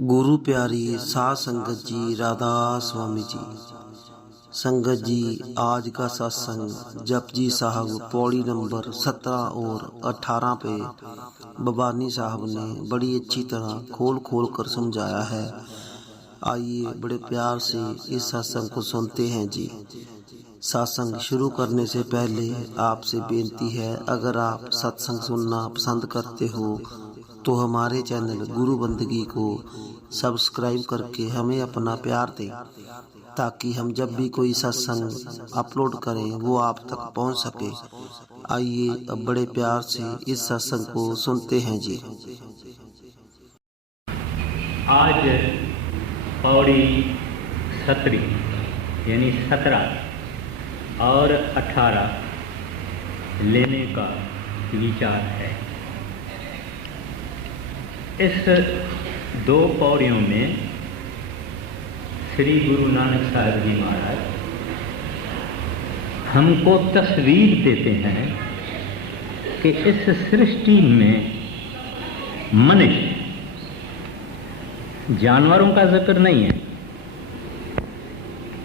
गुरु प्यारी साध संगत जी, राधा स्वामी जी। संगत जी, आज का सत्संग जपजी साहब पौड़ी नंबर 17 और 18 पे बबानी साहब ने बड़ी अच्छी तरह खोल खोल कर समझाया है। आइए बड़े प्यार से इस सत्संग को सुनते हैं जी। सत्संग शुरू करने से पहले आपसे बेनती है, अगर आप सत्संग सुनना पसंद करते हो तो हमारे चैनल गुरु बंदगी को सब्सक्राइब करके हमें अपना प्यार दें, ताकि हम जब भी कोई सत्संग अपलोड करें वो आप तक पहुंच सके। आइए अब बड़े प्यार से इस सत्संग को सुनते हैं जी। आज पौड़ी 17 यानी 17 और 18 लेने का विचार है। इस दो पौड़ियों में श्री गुरु नानक साहब जी महाराज हमको तस्वीर देते हैं कि इस सृष्टि में मनुष्य, जानवरों का जिक्र नहीं है,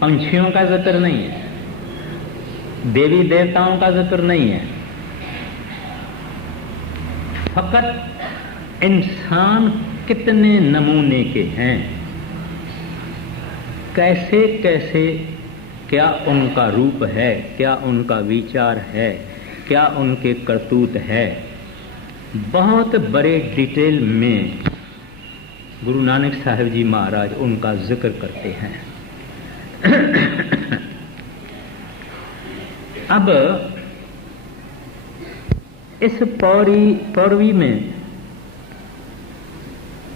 पंछियों का जिक्र नहीं है, देवी देवताओं का जिक्र नहीं है, फकत इंसान कितने नमूने के हैं, कैसे कैसे, क्या उनका रूप है, क्या उनका विचार है, क्या उनके करतूत है, बहुत बड़े डिटेल में गुरु नानक साहब जी महाराज उनका जिक्र करते हैं। अब इस पौड़ी में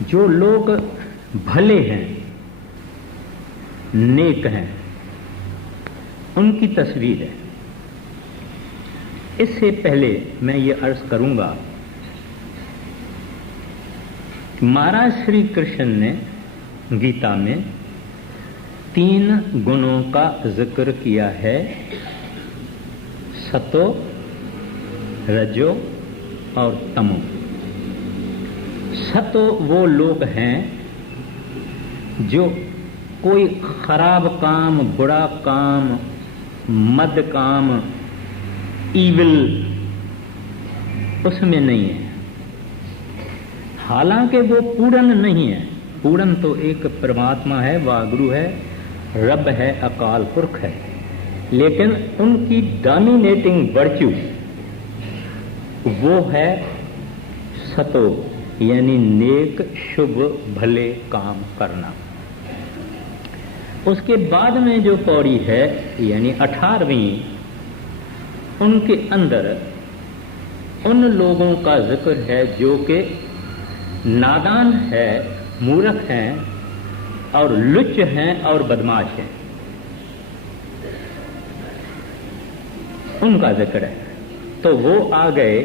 जो लोग भले हैं, नेक हैं, उनकी तस्वीर है। इससे पहले मैं ये अर्ज करूंगा, महाराज श्री कृष्ण ने गीता में 3 गुणों का जिक्र किया है, सतो, रजो और तमो। सतो वो लोग हैं जो कोई खराब काम, बुरा काम, मद काम, ईविल उसमें नहीं है। हालांकि वो पूर्ण नहीं है, पूर्ण तो एक परमात्मा है, वागुरु है, रब है, अकाल पुरख है, लेकिन उनकी डोमिनेटिंग वर्च्यू वो है सतो, यानी नेक, शुभ, भले काम करना। उसके बाद में जो पौड़ी है यानी 18वीं, उनके अंदर उन लोगों का जिक्र है जो कि नादान है, मूर्ख हैं और लुच्च हैं और बदमाश हैं, उनका जिक्र है। तो वो आ गए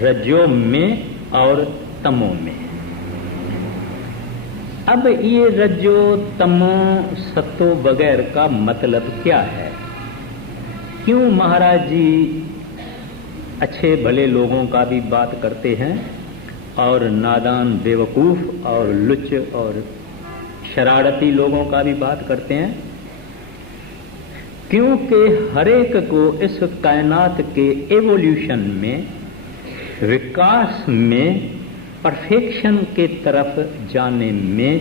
रजो में और तमो में। अब ये रजो, तमो, सतो वगैरह का मतलब क्या है? क्यों महाराज जी अच्छे भले लोगों का भी बात करते हैं और नादान, बेवकूफ और लुच्च और शरारती लोगों का भी बात करते हैं? क्योंकि हर एक को इस कायनात के एवोल्यूशन में, विकास में, परफेक्शन के तरफ जाने में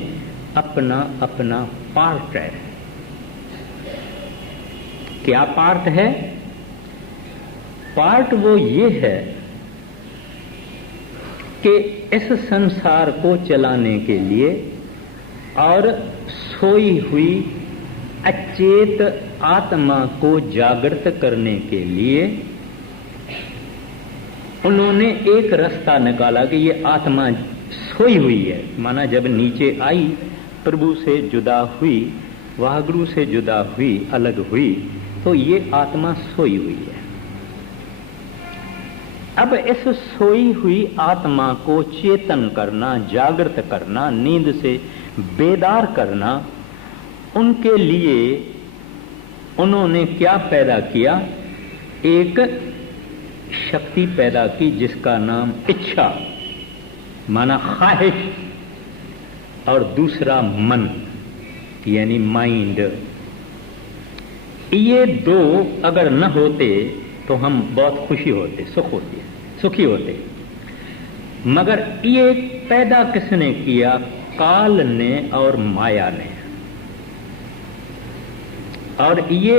अपना अपना पार्ट है। क्या पार्ट है? पार्ट वो ये है कि इस संसार को चलाने के लिए और सोई हुई अचेत आत्मा को जागृत करने के लिए उन्होंने एक रास्ता निकाला कि ये आत्मा सोई हुई है, माना जब नीचे आई, प्रभु से जुदा हुई, वाहगुरु से जुदा हुई, अलग हुई, तो ये आत्मा सोई हुई है। अब इस सोई हुई आत्मा को चेतन करना, जागृत करना, नींद से बेदार करना, उनके लिए उन्होंने क्या पैदा किया? एक शक्ति पैदा की जिसका नाम इच्छा, माना ख्वाहिश। और दूसरा मन यानी माइंड। ये दो अगर न होते तो हम बहुत सुखी होते। मगर ये पैदा किसने किया? काल ने और माया ने। और ये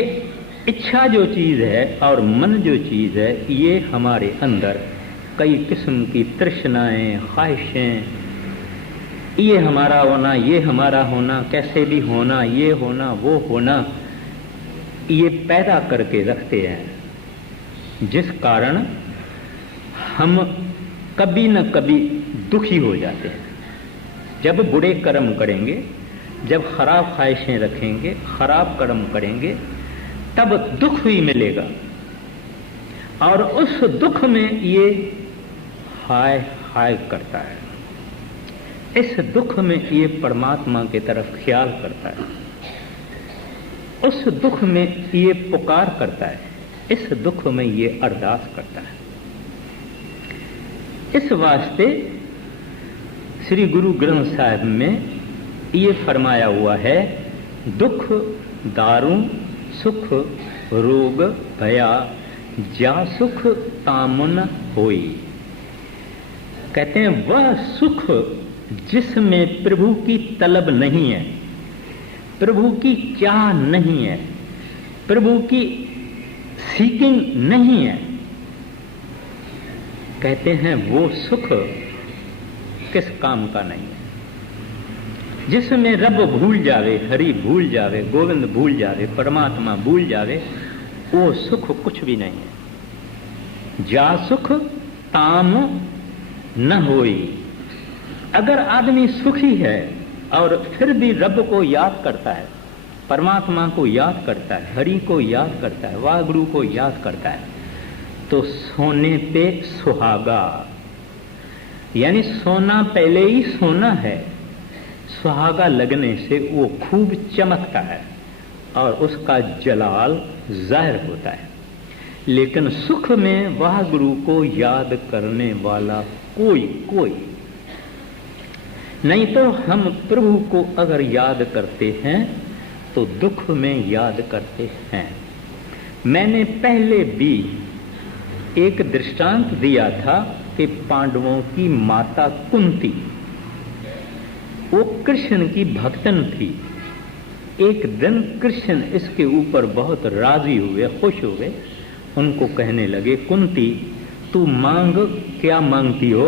इच्छा जो चीज है और मन जो चीज है, ये हमारे अंदर कई किस्म की तृष्णाएं, ख्वाहिशें, ये हमारा होना, ये हमारा होना, कैसे भी होना, ये होना, वो होना, ये पैदा करके रखते हैं, जिस कारण हम कभी न कभी दुखी हो जाते हैं। जब बुरे कर्म करेंगे, जब खराब ख्वाहिशें रखेंगे, खराब कर्म करेंगे, तब दुख ही मिलेगा। और उस दुख में ये हाय हाय करता है, इस दुख में ये परमात्मा की तरफ ख्याल करता है, उस दुख में ये पुकार करता है, इस दुख में ये अरदास करता है। इस वास्ते श्री गुरु ग्रंथ साहिब में ये फरमाया हुआ है, दुख दारू सुख रोग भया जा सुख तामुन होई। कहते हैं वह सुख जिसमें प्रभु की तलब नहीं है, प्रभु की चाह नहीं है, प्रभु की सीकिंग नहीं है, कहते हैं वो सुख किस काम का नहीं है। जिसमें रब भूल जावे, हरि भूल जावे, गोविंद भूल जावे, परमात्मा भूल जावे, वो सुख कुछ भी नहीं है। जा सुख ताम न होई। अगर आदमी सुखी है और फिर भी रब को याद करता है, परमात्मा को याद करता है, हरि को याद करता है, वाहगुरु को याद करता है, तो सोने पे सुहागा, यानी सोना पहले ही सोना है, सुहागा लगने से वो खूब चमकता है और उसका जलाल जाहिर होता है। लेकिन सुख में वाहगुरु को याद करने वाला कोई नहीं। तो हम प्रभु को अगर याद करते हैं तो दुख में याद करते हैं। मैंने पहले भी एक दृष्टांत दिया था कि पांडवों की माता कुंती, वो कृष्ण की भक्तन थी। एक दिन कृष्ण इसके ऊपर बहुत राजी हुए, खुश हुए, उनको कहने लगे, कुंती तू मांग, क्या मांगती हो?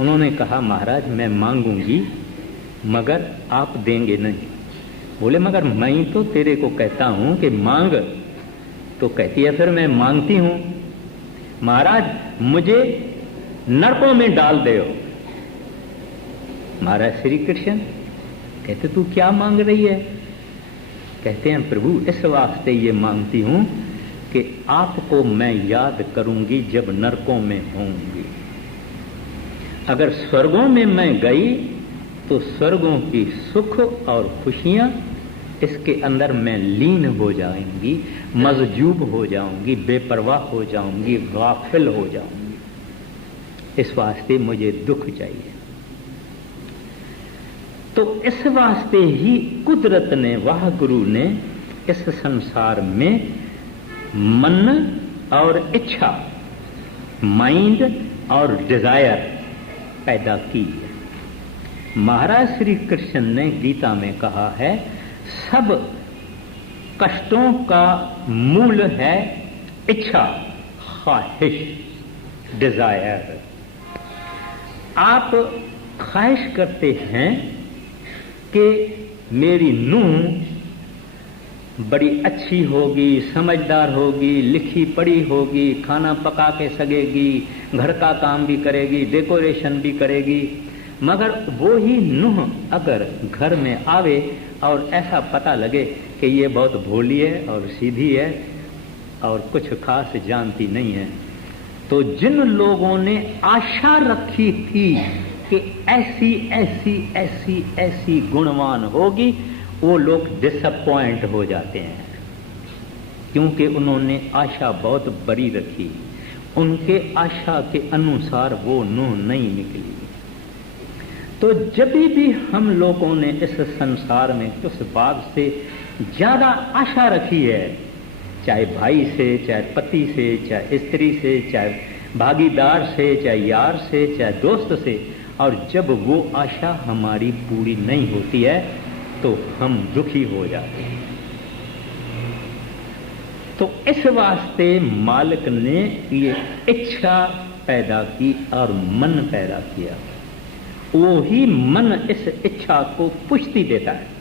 उन्होंने कहा, महाराज मैं मांगूंगी मगर आप देंगे नहीं। बोले, मगर मैं तो तेरे को कहता हूं कि मांग। तो कहती है, फिर मैं मांगती हूं। महाराज मुझे नरकों में डाल दे। महाराज श्री कृष्ण कहते, तू क्या मांग रही है? कहते हैं, प्रभु इस वास्ते ये मांगती हूं कि आपको मैं याद करूंगी जब नरकों में होंगी। अगर स्वर्गों में मैं गई तो स्वर्गों की सुख और खुशियां इसके अंदर मैं लीन हो जाएंगी, मजजूब हो जाऊंगी, बेपरवाह हो जाऊंगी, गाफिल हो जाऊंगी। इस वास्ते मुझे दुख चाहिए। तो इस वास्ते ही कुदरत ने, वाहगुरु ने इस संसार में मन और इच्छा, माइंड और डिजायर पैदा की है। महाराज श्री कृष्ण ने गीता में कहा है, सब कष्टों का मूल है इच्छा, ख्वाहिश, डिजायर। आप ख्वाहिश करते हैं कि मेरी नूंह बड़ी अच्छी होगी, समझदार होगी, लिखी पढ़ी होगी, खाना पका के सगेगी, घर का काम भी करेगी, डेकोरेशन भी करेगी। मगर वो ही नूंह अगर घर में आवे और ऐसा पता लगे कि ये बहुत भोली है और सीधी है और कुछ खास जानती नहीं है, तो जिन लोगों ने आशा रखी थी कि ऐसी ऐसी ऐसी ऐसी गुणवान होगी, वो लोग डिसअपॉइंट हो जाते हैं, क्योंकि उन्होंने आशा बहुत बड़ी रखी। उनके आशा के अनुसार वो नूंह नहीं निकली। तो जब भी हम लोगों ने इस संसार में किस बात से ज्यादा आशा रखी है, चाहे भाई से, चाहे पति से, चाहे स्त्री से, चाहे भागीदार से, चाहे यार से, चाहे दोस्त से, और जब वो आशा हमारी पूरी नहीं होती है तो हम दुखी हो जाते हैं। तो इस वास्ते मालिक ने ये इच्छा पैदा की और मन पैदा किया। वो ही मन इस इच्छा को पुष्टि देता है।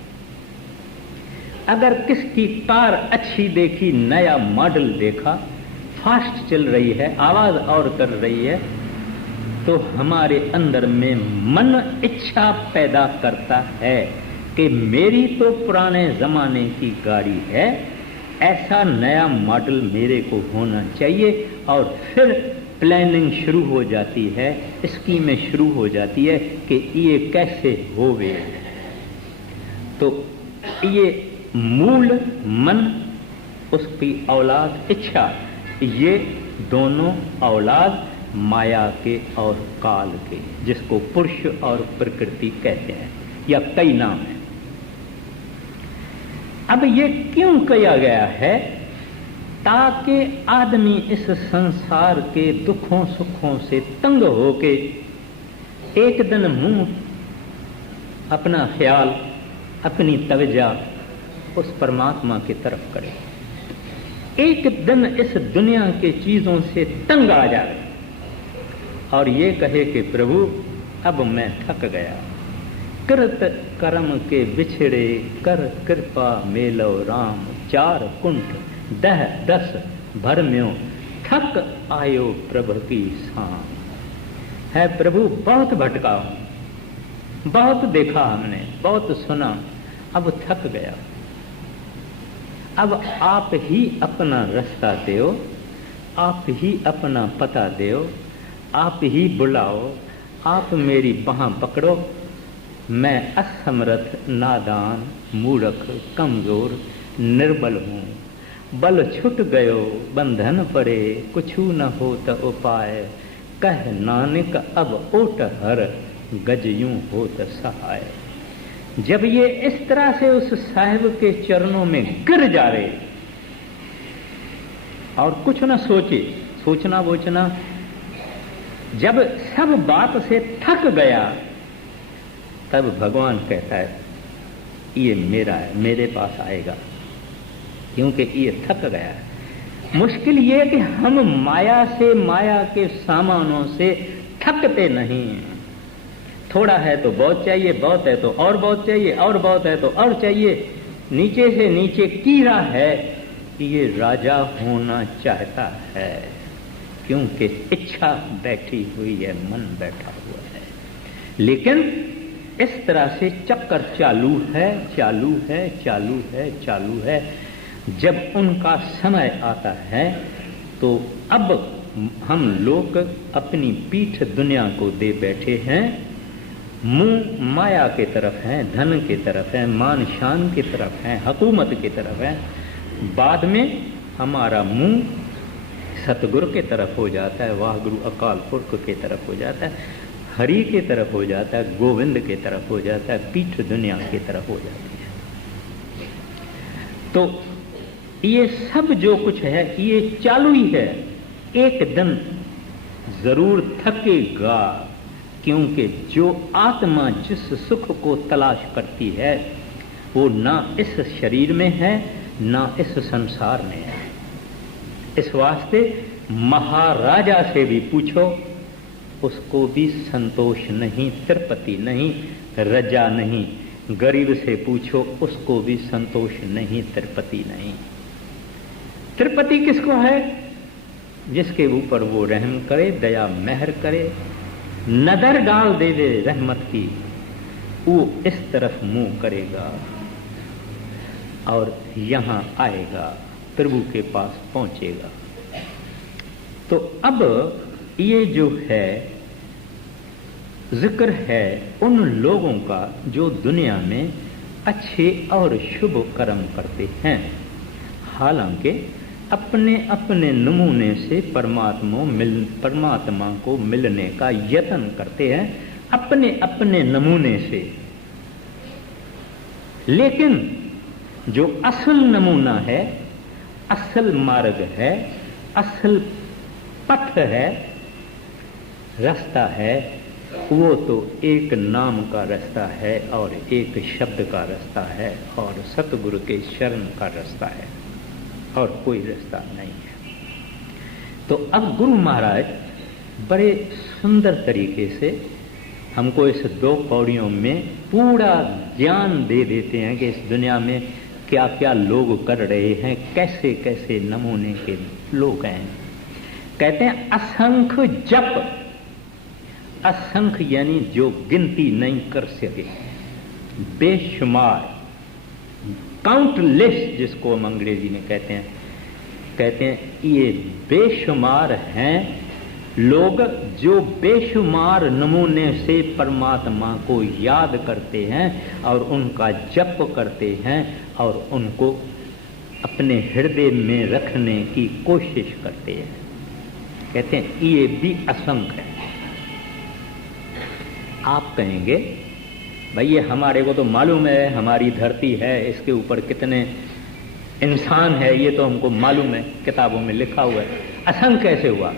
अगर किसकी कार अच्छी देखी, नया मॉडल देखा, फास्ट चल रही है, आवाज और कर रही है, तो हमारे अंदर में मन इच्छा पैदा करता है कि मेरी तो पुराने जमाने की गाड़ी है, ऐसा नया मॉडल मेरे को होना चाहिए। और फिर प्लानिंग शुरू हो जाती है, स्कीमें शुरू हो जाती है कि ये कैसे होवे। तो ये मूल मन, उसकी औलाद इच्छा, ये दोनों औलाद माया के और काल के, जिसको पुरुष और प्रकृति कहते हैं, या कई नाम है। अब ये क्यों किया गया है? ताकि आदमी इस संसार के दुखों सुखों से तंग होके एक दिन मुंह अपना ख्याल, अपनी तवज्जो उस परमात्मा की तरफ करे। एक दिन इस दुनिया के चीजों से तंग आ जाए और ये कहे कि प्रभु अब मैं थक गया, कृत कर्म के बिछड़े कर कृपा मेलो राम, चार कुंठ दह दस भरम्यो थक आयो प्रभु की शाम। है प्रभु, बहुत भटका हूं, बहुत देखा हमने, बहुत सुना, अब थक गया। अब आप ही अपना रास्ता दो, आप ही अपना पता दो, आप ही बुलाओ, आप मेरी बाह पकड़ो। मैं असमर्थ, नादान, मूर्ख, कमजोर, निर्बल हूँ। बल छुट गयो, बंधन पड़े, कुछु न होत उपाय। कह नानक अब ओट हर, गज यूं होत सहाय। जब ये इस तरह से उस साहिब के चरणों में गिर जा रहे और कुछ न सोचे, सोचना वोचना, जब सब बात से थक गया, तब भगवान कहता है ये मेरा है, मेरे पास आएगा, क्योंकि ये थक गया है। मुश्किल ये कि हम माया से, माया के सामानों से थकते नहीं। थोड़ा है तो बहुत चाहिए, बहुत है तो और बहुत चाहिए, और बहुत है तो और चाहिए। नीचे से नीचे कीड़ा है, ये राजा होना चाहता है, क्योंकि इच्छा बैठी हुई है, मन बैठा हुआ है। लेकिन इस तरह से चक्कर चालू है, चालू है, चालू है, चालू है। जब उनका समय आता है तो अब हम लोग अपनी पीठ दुनिया को दे बैठे हैं, मुंह माया की तरफ है, धन की तरफ है, मान शान की तरफ है, हुकूमत की तरफ है। बाद में हमारा मुंह सतगुरु की तरफ हो जाता है, वाहगुरु अकाल पुरख की तरफ हो जाता है, हरि की तरफ हो जाता है, गोविंद की तरफ हो जाता है, पीठ दुनिया की तरफ हो जाती है। तो ये सब जो कुछ है ये चालू ही है। एक दिन जरूर थकेगा, क्योंकि जो आत्मा जिस सुख को तलाश करती है वो ना इस शरीर में है, ना इस संसार में है। इस वास्ते महाराजा से भी पूछो, उसको भी संतोष नहीं, तृप्ति नहीं, रजा नहीं। गरीब से पूछो, उसको भी संतोष नहीं, तृप्ति नहीं। तृप्ति किसको है? जिसके ऊपर वो रहम करे, दया मेहर करे, नजर डाल दे रहमत की, वो इस तरफ मुंह करेगा और यहां आएगा, प्रभु के पास पहुंचेगा। तो अब ये जो है जिक्र है उन लोगों का जो दुनिया में अच्छे और शुभ कर्म करते हैं, हालांकि अपने अपने नमूने से परमात्मा को मिलने का यत्न करते हैं, अपने अपने नमूने से। लेकिन जो असल नमूना है, असल मार्ग है, असल पथ है, रास्ता है, वो तो एक नाम का रास्ता है और एक शब्द का रास्ता है और सतगुरु के शरण का रास्ता है और कोई रास्ता नहीं है। तो अब गुरु महाराज बड़े सुंदर तरीके से हमको इस 2 पौड़ियों में पूरा ज्ञान दे देते हैं कि इस दुनिया में क्या क्या लोग कर रहे हैं, कैसे कैसे नमूने के लोग हैं। कहते हैं असंख्य जप, असंख्य यानी जो गिनती नहीं कर सके, बेशुमार, काउंटलेस जिसको हम अंग्रेजी में कहते हैं ये बेशुमार हैं लोग जो बेशुमार नमूने से परमात्मा को याद करते हैं और उनका जप करते हैं और उनको अपने हृदय में रखने की कोशिश करते हैं। कहते हैं ये भी असंख्य है। आप कहेंगे भाई ये हमारे को तो मालूम है, हमारी धरती है, इसके ऊपर कितने इंसान है ये तो हमको मालूम है, किताबों में लिखा हुआ है। असंख्य कैसे हुआ?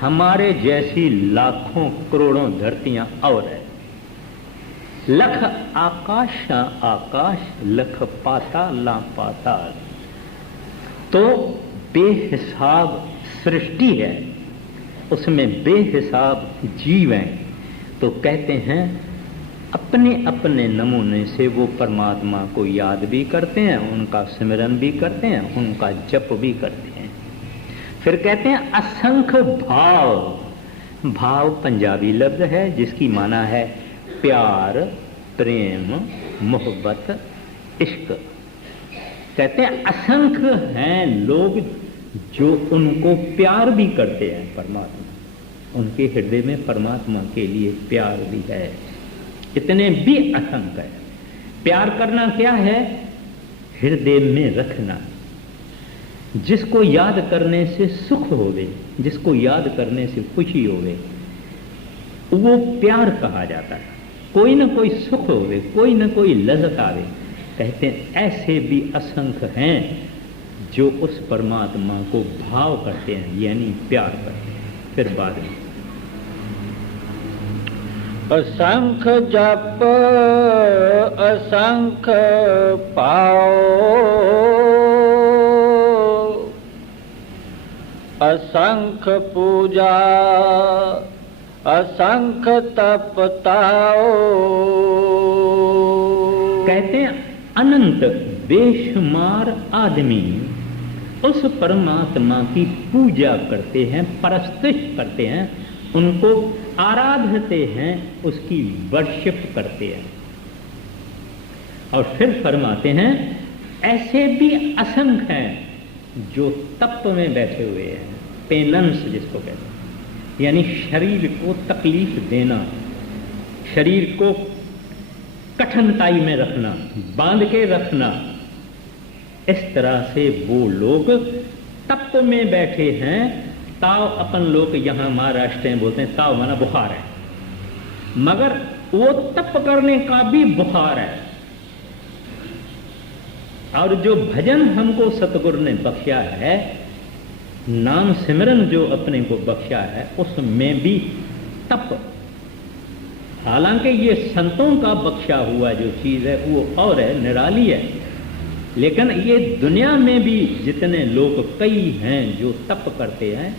हमारे जैसी लाखों करोड़ों धरतियां और है। लख आकाश आकाश, लख पाताल पाताल, तो बेहिसाब सृष्टि है, उसमें बेहिसाब जीव हैं। तो कहते हैं अपने अपने नमूने से वो परमात्मा को याद भी करते हैं, उनका स्मरण भी करते हैं, उनका जप भी करते हैं। फिर कहते हैं असंख्य भाव। भाव पंजाबी लफ्ज है जिसकी माना है प्यार, प्रेम, मोहब्बत, इश्क। कहते हैं असंख्य हैं लोग जो उनको प्यार भी करते हैं परमात्मा, उनके हृदय में परमात्मा के लिए प्यार भी है। इतने भी असंख्य है। प्यार करना क्या है? हृदय में रखना। जिसको याद करने से सुख होवे, जिसको याद करने से खुशी होवे, वो प्यार कहा जाता है। कोई न कोई सुख होवे, कोई न कोई लज्जत आवे। कहते हैं ऐसे भी असंख्य हैं जो उस परमात्मा को भाव करते हैं, यानी प्यार करते हैं। फिर बाद में असंख्य जप असंख्य पाओ, असंख्य पूजा असंख्य तपताओ। कहते हैं अनंत बेशुमार आदमी उस परमात्मा की पूजा करते हैं, परस्तिश करते हैं, उनको आराधते हैं, उसकी वर्शिप करते हैं। और फिर फरमाते हैं ऐसे भी असंख्य हैं जो तप में बैठे हुए हैं, पेनेंस जिसको कहते हैं, यानी शरीर को तकलीफ देना, शरीर को कठिनाई में रखना, बांध के रखना। इस तरह से वो लोग तप में बैठे हैं। ताव अपन लोग यहाँ महाराष्ट्र में बोलते हैं, ताव माना बुखार है, मगर वो तप करने का भी बुखार है। और जो भजन हमको सतगुरु ने बख्शा है, नाम सिमरन जो अपने को बख्शा है, उसमें भी तप। हालांकि ये संतों का बख्शा हुआ जो चीज है वो और है, निराली है, लेकिन ये दुनिया में भी जितने लोग कई हैं जो तप करते हैं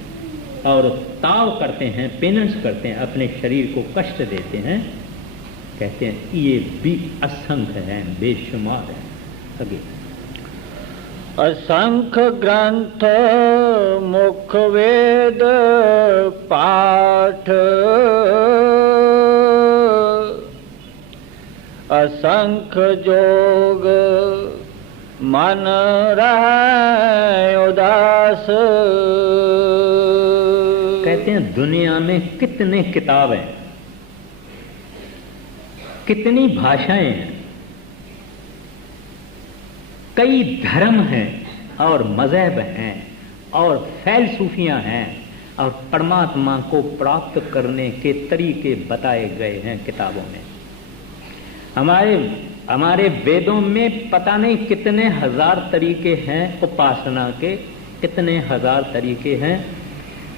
और ताव करते हैं, पेनेंस करते हैं, अपने शरीर को कष्ट देते हैं, कहते हैं ये भी असंख्य हैं, बेशुमार हैं। आगे असंख्य ग्रंथ मुख वेद पाठ, असंख्य जोग मन रहे उदास। कहते हैं दुनिया में कितने किताबें, कितनी भाषाएं हैं, कई धर्म हैं और मजहब हैं और फैलसूफियां हैं और परमात्मा को प्राप्त करने के तरीके बताए गए हैं किताबों में। हमारे वेदों में पता नहीं कितने हजार तरीके हैं उपासना के, कितने हजार तरीके हैं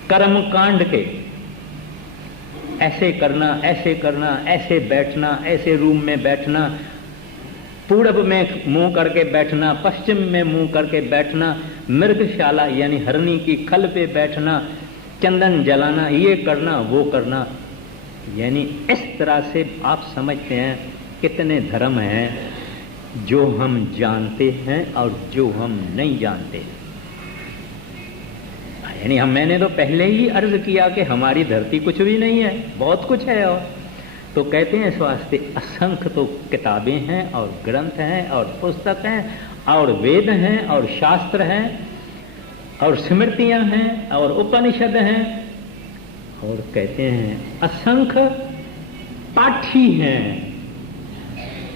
कर्मकांड के। ऐसे करना, ऐसे करना, ऐसे बैठना, ऐसे रूम में बैठना, पूरब में मुंह करके बैठना, पश्चिम में मुंह करके बैठना, मृगशाला यानी हरनी की खल पे बैठना, चंदन जलाना, ये करना वो करना। यानी इस तरह से आप समझते हैं कितने धर्म हैं जो हम जानते हैं और जो हम नहीं जानते। यानी मैंने तो पहले ही अर्ज किया कि हमारी धरती कुछ भी नहीं है, बहुत कुछ है। और तो कहते हैं इस वास्ते असंख्य तो किताबें हैं और ग्रंथ हैं और पुस्तक हैं और वेद हैं और शास्त्र हैं और स्मृतियां हैं और उपनिषद हैं, और कहते हैं असंख्य पाठी हैं,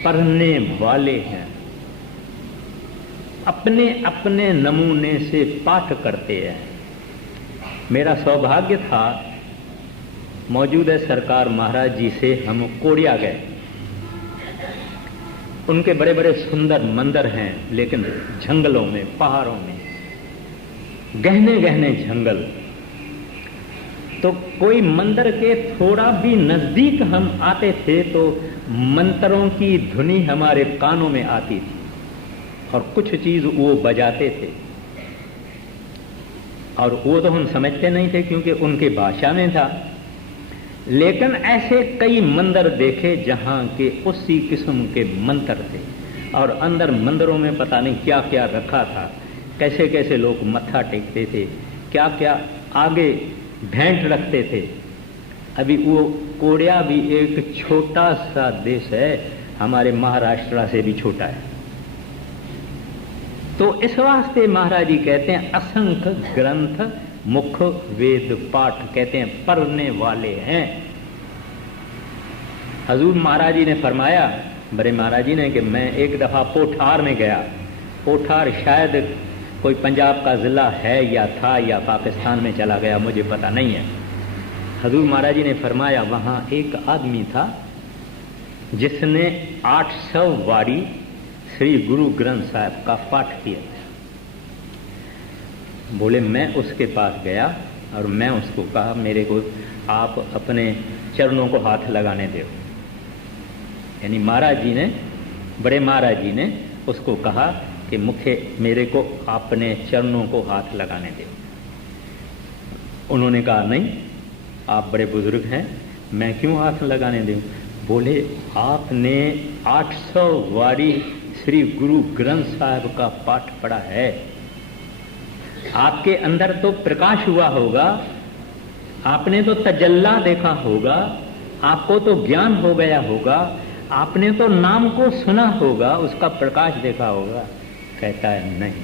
पढ़ने वाले हैं, अपने अपने नमूने से पाठ करते हैं। मेरा सौभाग्य था मौजूदा सरकार महाराज जी से हम कोरिया गए। उनके बड़े बड़े सुंदर मंदिर हैं, लेकिन जंगलों में, पहाड़ों में, गहने गहने जंगल। तो कोई मंदिर के थोड़ा भी नजदीक हम आते थे तो मंत्रों की धुनी हमारे कानों में आती थी और कुछ चीज वो बजाते थे, और वो तो हम समझते नहीं थे क्योंकि उनकी भाषा में था। लेकिन ऐसे कई मंदिर देखे जहां के उसी किस्म के मंत्र थे, और अंदर मंदिरों में पता नहीं क्या क्या रखा था, कैसे कैसे लोग मत्था टेकते थे, क्या क्या आगे भेंट रखते थे। अभी वो कोरिया भी एक छोटा सा देश है, हमारे महाराष्ट्र से भी छोटा है। तो इस वास्ते महाराज जी कहते हैं असंख्य ग्रंथ मुख वेद पाठ, कहते हैं पढ़ने वाले हैं। हजूर महाराज जी ने फरमाया, बड़े महाराज जी ने, कि मैं एक दफा पोठार में गया। पोठार शायद कोई पंजाब का जिला है या था या पाकिस्तान में चला गया, मुझे पता नहीं है। हजूर महाराज जी ने फरमाया वहां एक आदमी था जिसने 800 वारी श्री गुरु ग्रंथ साहब का पाठ किया। बोले मैं उसके पास गया और मैं उसको कहा मेरे को आप अपने चरणों को हाथ लगाने दो। यानी महाराज जी ने, बड़े महाराज जी ने उसको कहा कि मेरे को अपने चरणों को हाथ लगाने दो। उन्होंने कहा नहीं, आप बड़े बुजुर्ग हैं, मैं क्यों हाथ लगाने दूं। बोले आपने 800 वारी श्री गुरु ग्रंथ साहब का पाठ पढ़ा है, आपके अंदर तो प्रकाश हुआ होगा, आपने तो तजल्ला देखा होगा, आपको तो ज्ञान हो गया होगा, आपने तो नाम को सुना होगा, उसका प्रकाश देखा होगा। कहता है नहीं,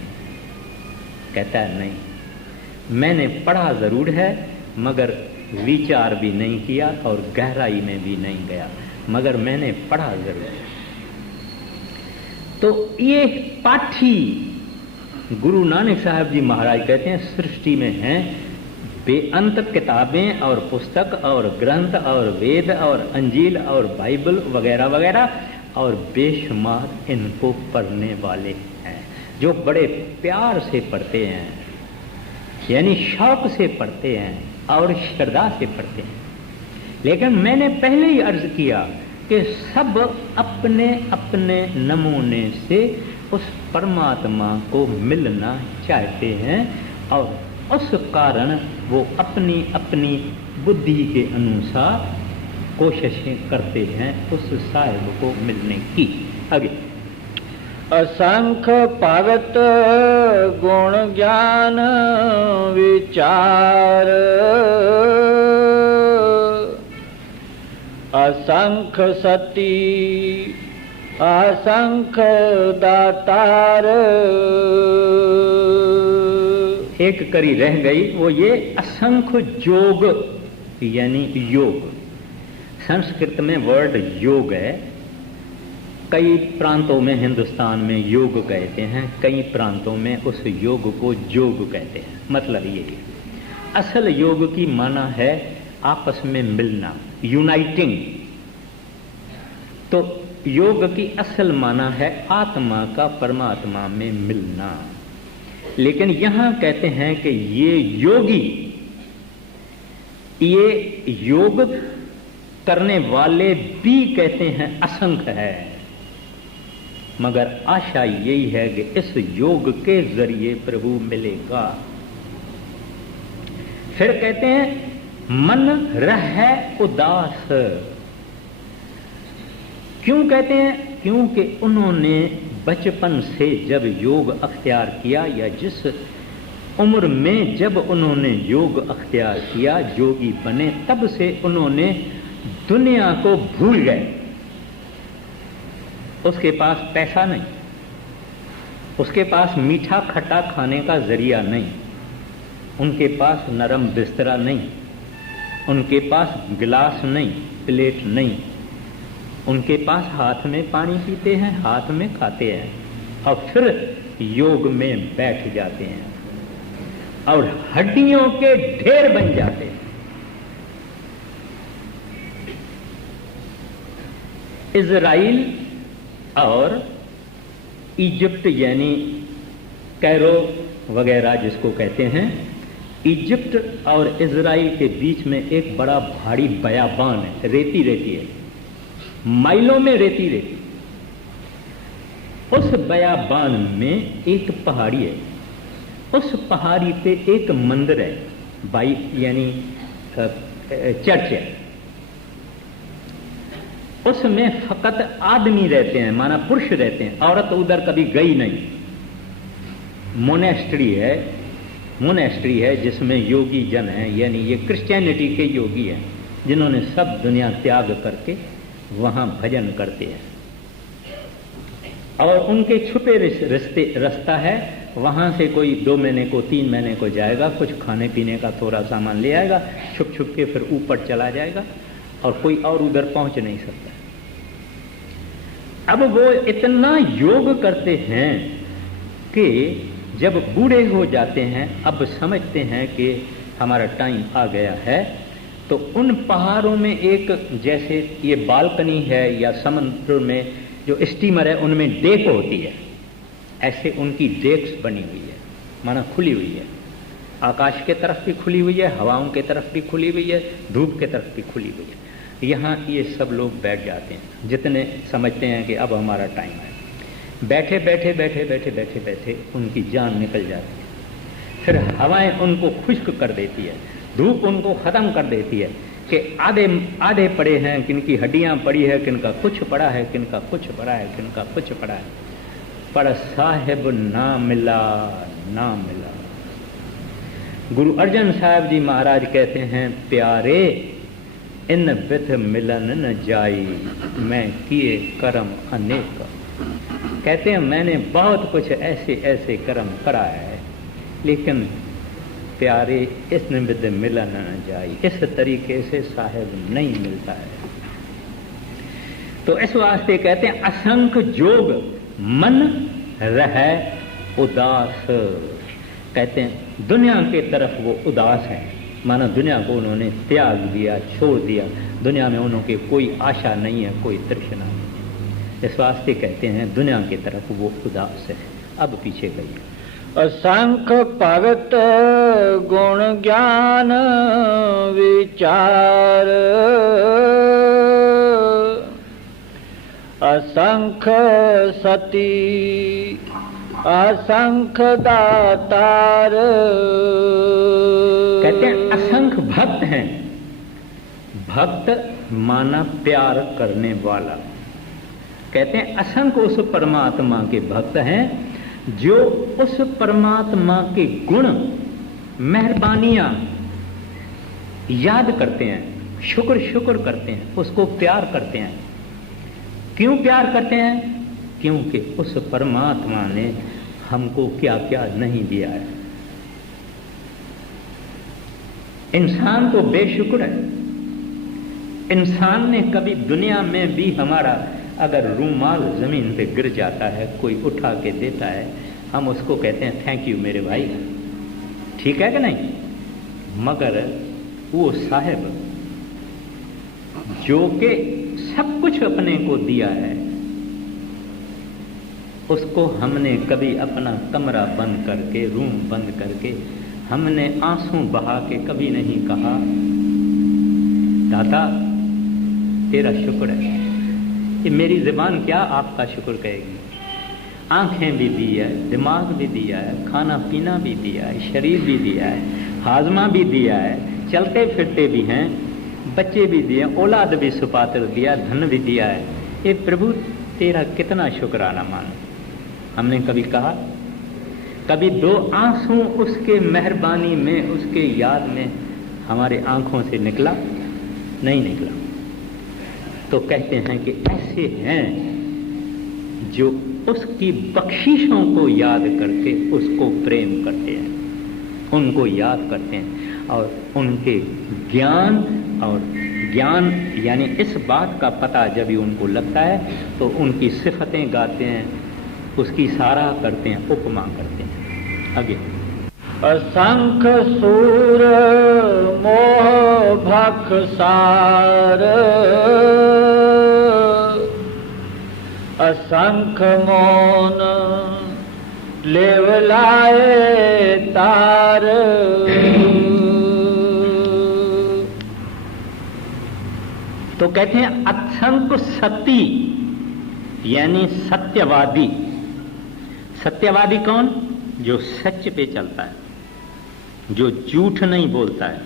कहता है नहीं, मैंने पढ़ा जरूर है मगर विचार भी नहीं किया और गहराई में भी नहीं गया, मगर मैंने पढ़ा जरूर है। तो ये पाठी गुरु नानक साहब जी महाराज कहते हैं सृष्टि में हैं बेअंत किताबें और पुस्तक और ग्रंथ और वेद और अंजील और बाइबल वगैरह वगैरह, और बेशुमार इनको पढ़ने वाले हैं जो बड़े प्यार से पढ़ते हैं, यानी शौक से पढ़ते हैं और श्रद्धा से पढ़ते हैं। लेकिन मैंने पहले ही अर्ज किया कि सब अपने अपने नमूने से उस परमात्मा को मिलना चाहते हैं और उस कारण वो अपनी अपनी बुद्धि के अनुसार कोशिशें करते हैं उस साहिब को मिलने की। आगे असंख्य पावत गुण ज्ञान विचार, असंख्य सती असंख्य दातार। एक कड़ी रह गई, वो ये असंख्य जोग, यानी योग। संस्कृत में वर्ड योग है, कई प्रांतों में हिंदुस्तान में योग कहते हैं, कई प्रांतों में उस योग को जोग कहते हैं। मतलब ये असल योग की माना है आपस में मिलना, यूनाइटिंग। तो योग की असल माना है आत्मा का परमात्मा में मिलना। लेकिन यहां कहते हैं कि ये योगी, ये योग करने वाले भी कहते हैं असंख्य है, मगर आशा यही है कि इस योग के जरिए प्रभु मिलेगा। फिर कहते हैं मन रहे उदास। क्यों कहते हैं? क्योंकि उन्होंने बचपन से जब योग अख्तियार किया, या जिस उम्र में जब उन्होंने योग अख्तियार किया, योगी बने, तब से उन्होंने दुनिया को भूल गए। उसके पास पैसा नहीं, उसके पास मीठा खट्टा खाने का जरिया नहीं, उनके पास नरम बिस्तरा नहीं, उनके पास गिलास नहीं, प्लेट नहीं, उनके पास हाथ में पानी पीते हैं, हाथ में खाते हैं, और फिर योग में बैठ जाते हैं और हड्डियों के ढेर बन जाते हैं। इजराइल और इजिप्ट यानी कैरो वगैरह जिसको कहते हैं, इजिप्ट और इजराइल के बीच में एक बड़ा भारी बयाबान है, रेती रेती है, माइलों में रेती रेती। उस बयाबान में एक पहाड़ी है, उस पहाड़ी पे एक मंदिर है, बाई यानी चर्च है। उसमें फकत आदमी रहते हैं, माना पुरुष रहते हैं, औरत उधर कभी गई नहीं। मोनेस्ट्री है जिसमें योगी जन हैं, यानी ये क्रिश्चियनिटी के योगी हैं, जिन्होंने सब दुनिया त्याग करके वहां भजन करते हैं। और उनके छुपे रास्ता है, वहां से कोई 2 महीने को 3 महीने को जाएगा, कुछ खाने पीने का थोड़ा सामान ले आएगा, छुप छुप के फिर ऊपर चला जाएगा, और कोई और उधर पहुंच नहीं सकता। अब वो इतना योग करते हैं कि जब बूढ़े हो जाते हैं, अब समझते हैं कि हमारा टाइम आ गया है, तो उन पहाड़ों में एक, जैसे ये बालकनी है या समुद्र में जो स्टीमर है उनमें डेक होती है, ऐसे उनकी डेक्स बनी हुई है, माना खुली हुई है, आकाश के तरफ भी खुली हुई है, हवाओं के तरफ भी खुली हुई है, धूप के तरफ भी खुली हुई है। यहाँ ये सब लोग बैठ जाते हैं, जितने समझते हैं कि अब हमारा टाइम है। बैठे बैठे बैठे बैठे बैठे बैठे उनकी जान निकल जाती है, फिर हवाएं उनको खुश्क कर देती है, धूप उनको खत्म कर देती है कि आधे पड़े हैं, किनकी हड्डियां पड़ी है, किनका कुछ पड़ा है, किनका कुछ पड़ा है, किनका कुछ पड़ा है, पर साहिब ना मिला ना मिला। गुरु अर्जन साहब जी महाराज कहते हैं, प्यारे इन विध मिलन न जाई, मैं किए कर्म अनेक। कहते हैं मैंने बहुत कुछ ऐसे ऐसे कर्म करा है, लेकिन प्यारे इस विध मिलन न जाई, इस तरीके से साहिब नहीं मिलता है। तो इस वास्ते कहते हैं असंख्य जोग मन रहे उदास। कहते हैं दुनिया के तरफ वो उदास है, माना दुनिया को उन्होंने त्याग दिया, छोड़ दिया, दुनिया में उन्होंने कोई आशा नहीं है, कोई तृष्णा नहीं है। इस वास्ते कहते हैं दुनिया की तरफ वो उदास है। अब पीछे गई। असंख्य भगत गुण ज्ञान विचार, असंख्य सती असंख्य दातार। कहते हैं असंख्य भक्त हैं। भक्त माना प्यार करने वाला। कहते हैं असंख्य उस परमात्मा के भक्त हैं जो उस परमात्मा के गुण मेहरबानियां याद करते हैं, शुक्र करते हैं, उसको प्यार करते हैं। क्यों प्यार करते हैं? क्योंकि उस परमात्मा ने हमको क्या क्या नहीं दिया है। इंसान तो बेशुक्र है। इंसान ने कभी दुनिया में भी हमारा अगर रूमाल जमीन पे गिर जाता है, कोई उठा के देता है, हम उसको कहते हैं थैंक यू मेरे भाई। ठीक है कि नहीं? मगर वो साहब जो के सब कुछ अपने को दिया है, उसको हमने कभी अपना कमरा बंद करके, रूम बंद करके, हमने आंसू बहा के कभी नहीं कहा दाता तेरा शुक्र है। ये मेरी ज़बान क्या आपका शुक्र कहेगी? आंखें भी दी है, दिमाग भी दिया है, खाना पीना भी दिया है, शरीर भी दिया है, हाजमा भी दिया है, चलते फिरते भी हैं, बच्चे भी दिए, औलाद भी सुपात्र दिया, धन भी दिया है। ये प्रभु तेरा कितना शुक्राना मानो। हमने कभी कहा? कभी दो आंसू उसके मेहरबानी में, उसके याद में हमारे आंखों से निकला? नहीं निकला। तो कहते हैं कि ऐसे हैं जो उसकी बख्शिशों को याद करके उसको प्रेम करते हैं, उनको याद करते हैं, और उनके ज्ञान, और ज्ञान यानी इस बात का पता जब भी उनको लगता है तो उनकी सिफतें गाते हैं, उसकी सराहना करते हैं, उपमा करते हैं। आगे असंख सूर मोह भख सार, असंख मौन लेवलाए तार। तो कहते हैं असंख्य सती यानी सत्यवादी। सत्यवादी कौन? जो सच पे चलता है, जो झूठ नहीं बोलता है,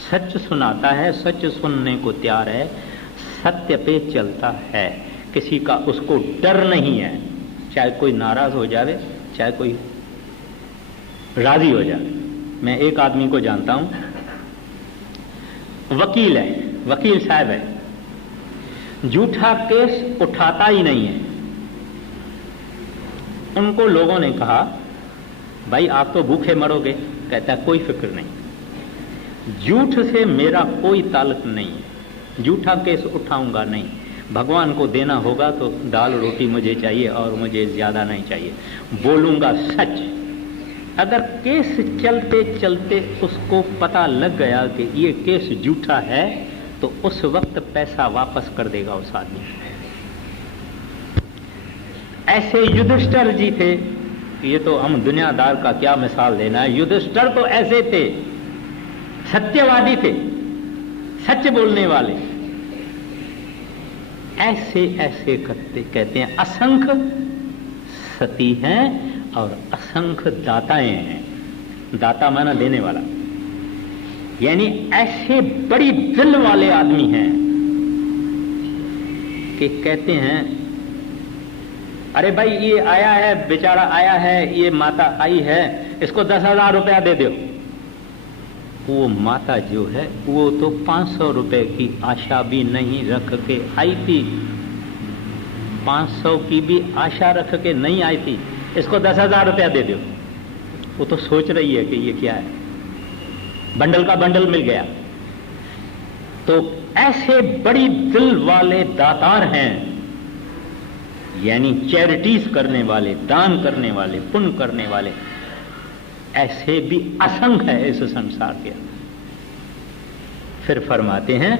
सच सुनाता है, सच सुनने को तैयार है, सत्य पे चलता है, किसी का उसको डर नहीं है, चाहे कोई नाराज हो जाए, चाहे कोई राजी हो जाए। मैं एक आदमी को जानता हूं, वकील है, वकील साहब है, झूठा केस उठाता ही नहीं है। उनको लोगों ने कहा भाई आप तो भूखे मरोगे, कहता कोई फिक्र नहीं, झूठ से मेरा कोई ताल्लुक नहीं है, झूठा केस उठाऊंगा नहीं, भगवान को देना होगा तो दाल रोटी मुझे चाहिए और मुझे ज्यादा नहीं चाहिए, बोलूंगा सच। अगर केस चलते चलते उसको पता लग गया कि ये केस झूठा है तो उस वक्त पैसा वापस कर देगा उस आदमी। ऐसे युधिष्ठिर जी थे, ये तो हम दुनियादार का क्या मिसाल देना है, युधिष्ठिर तो ऐसे थे, सत्यवादी थे, सच बोलने वाले। ऐसे ऐसे करते कहते हैं असंख्य सती हैं और असंख्य दाताएं हैं। दाता माना देने वाला, यानी ऐसे बड़ी दिल वाले आदमी हैं कि कहते हैं अरे भाई ये आया है, बेचारा आया है, ये माता आई है, इसको 10,000 रुपया दे दो। वो माता जो है वो तो 500 रुपए की आशा भी नहीं रख के आई थी, 500 की भी आशा रख के नहीं आई थी, इसको 10,000 रुपया दे दो। वो तो सोच रही है कि ये क्या है, बंडल का बंडल मिल गया। तो ऐसे बड़ी दिल वाले दातार हैं, यानी चैरिटीज करने वाले, दान करने वाले, पुण्य करने वाले, ऐसे भी असंख्य है इस संसार के अंदर। फिर फरमाते हैं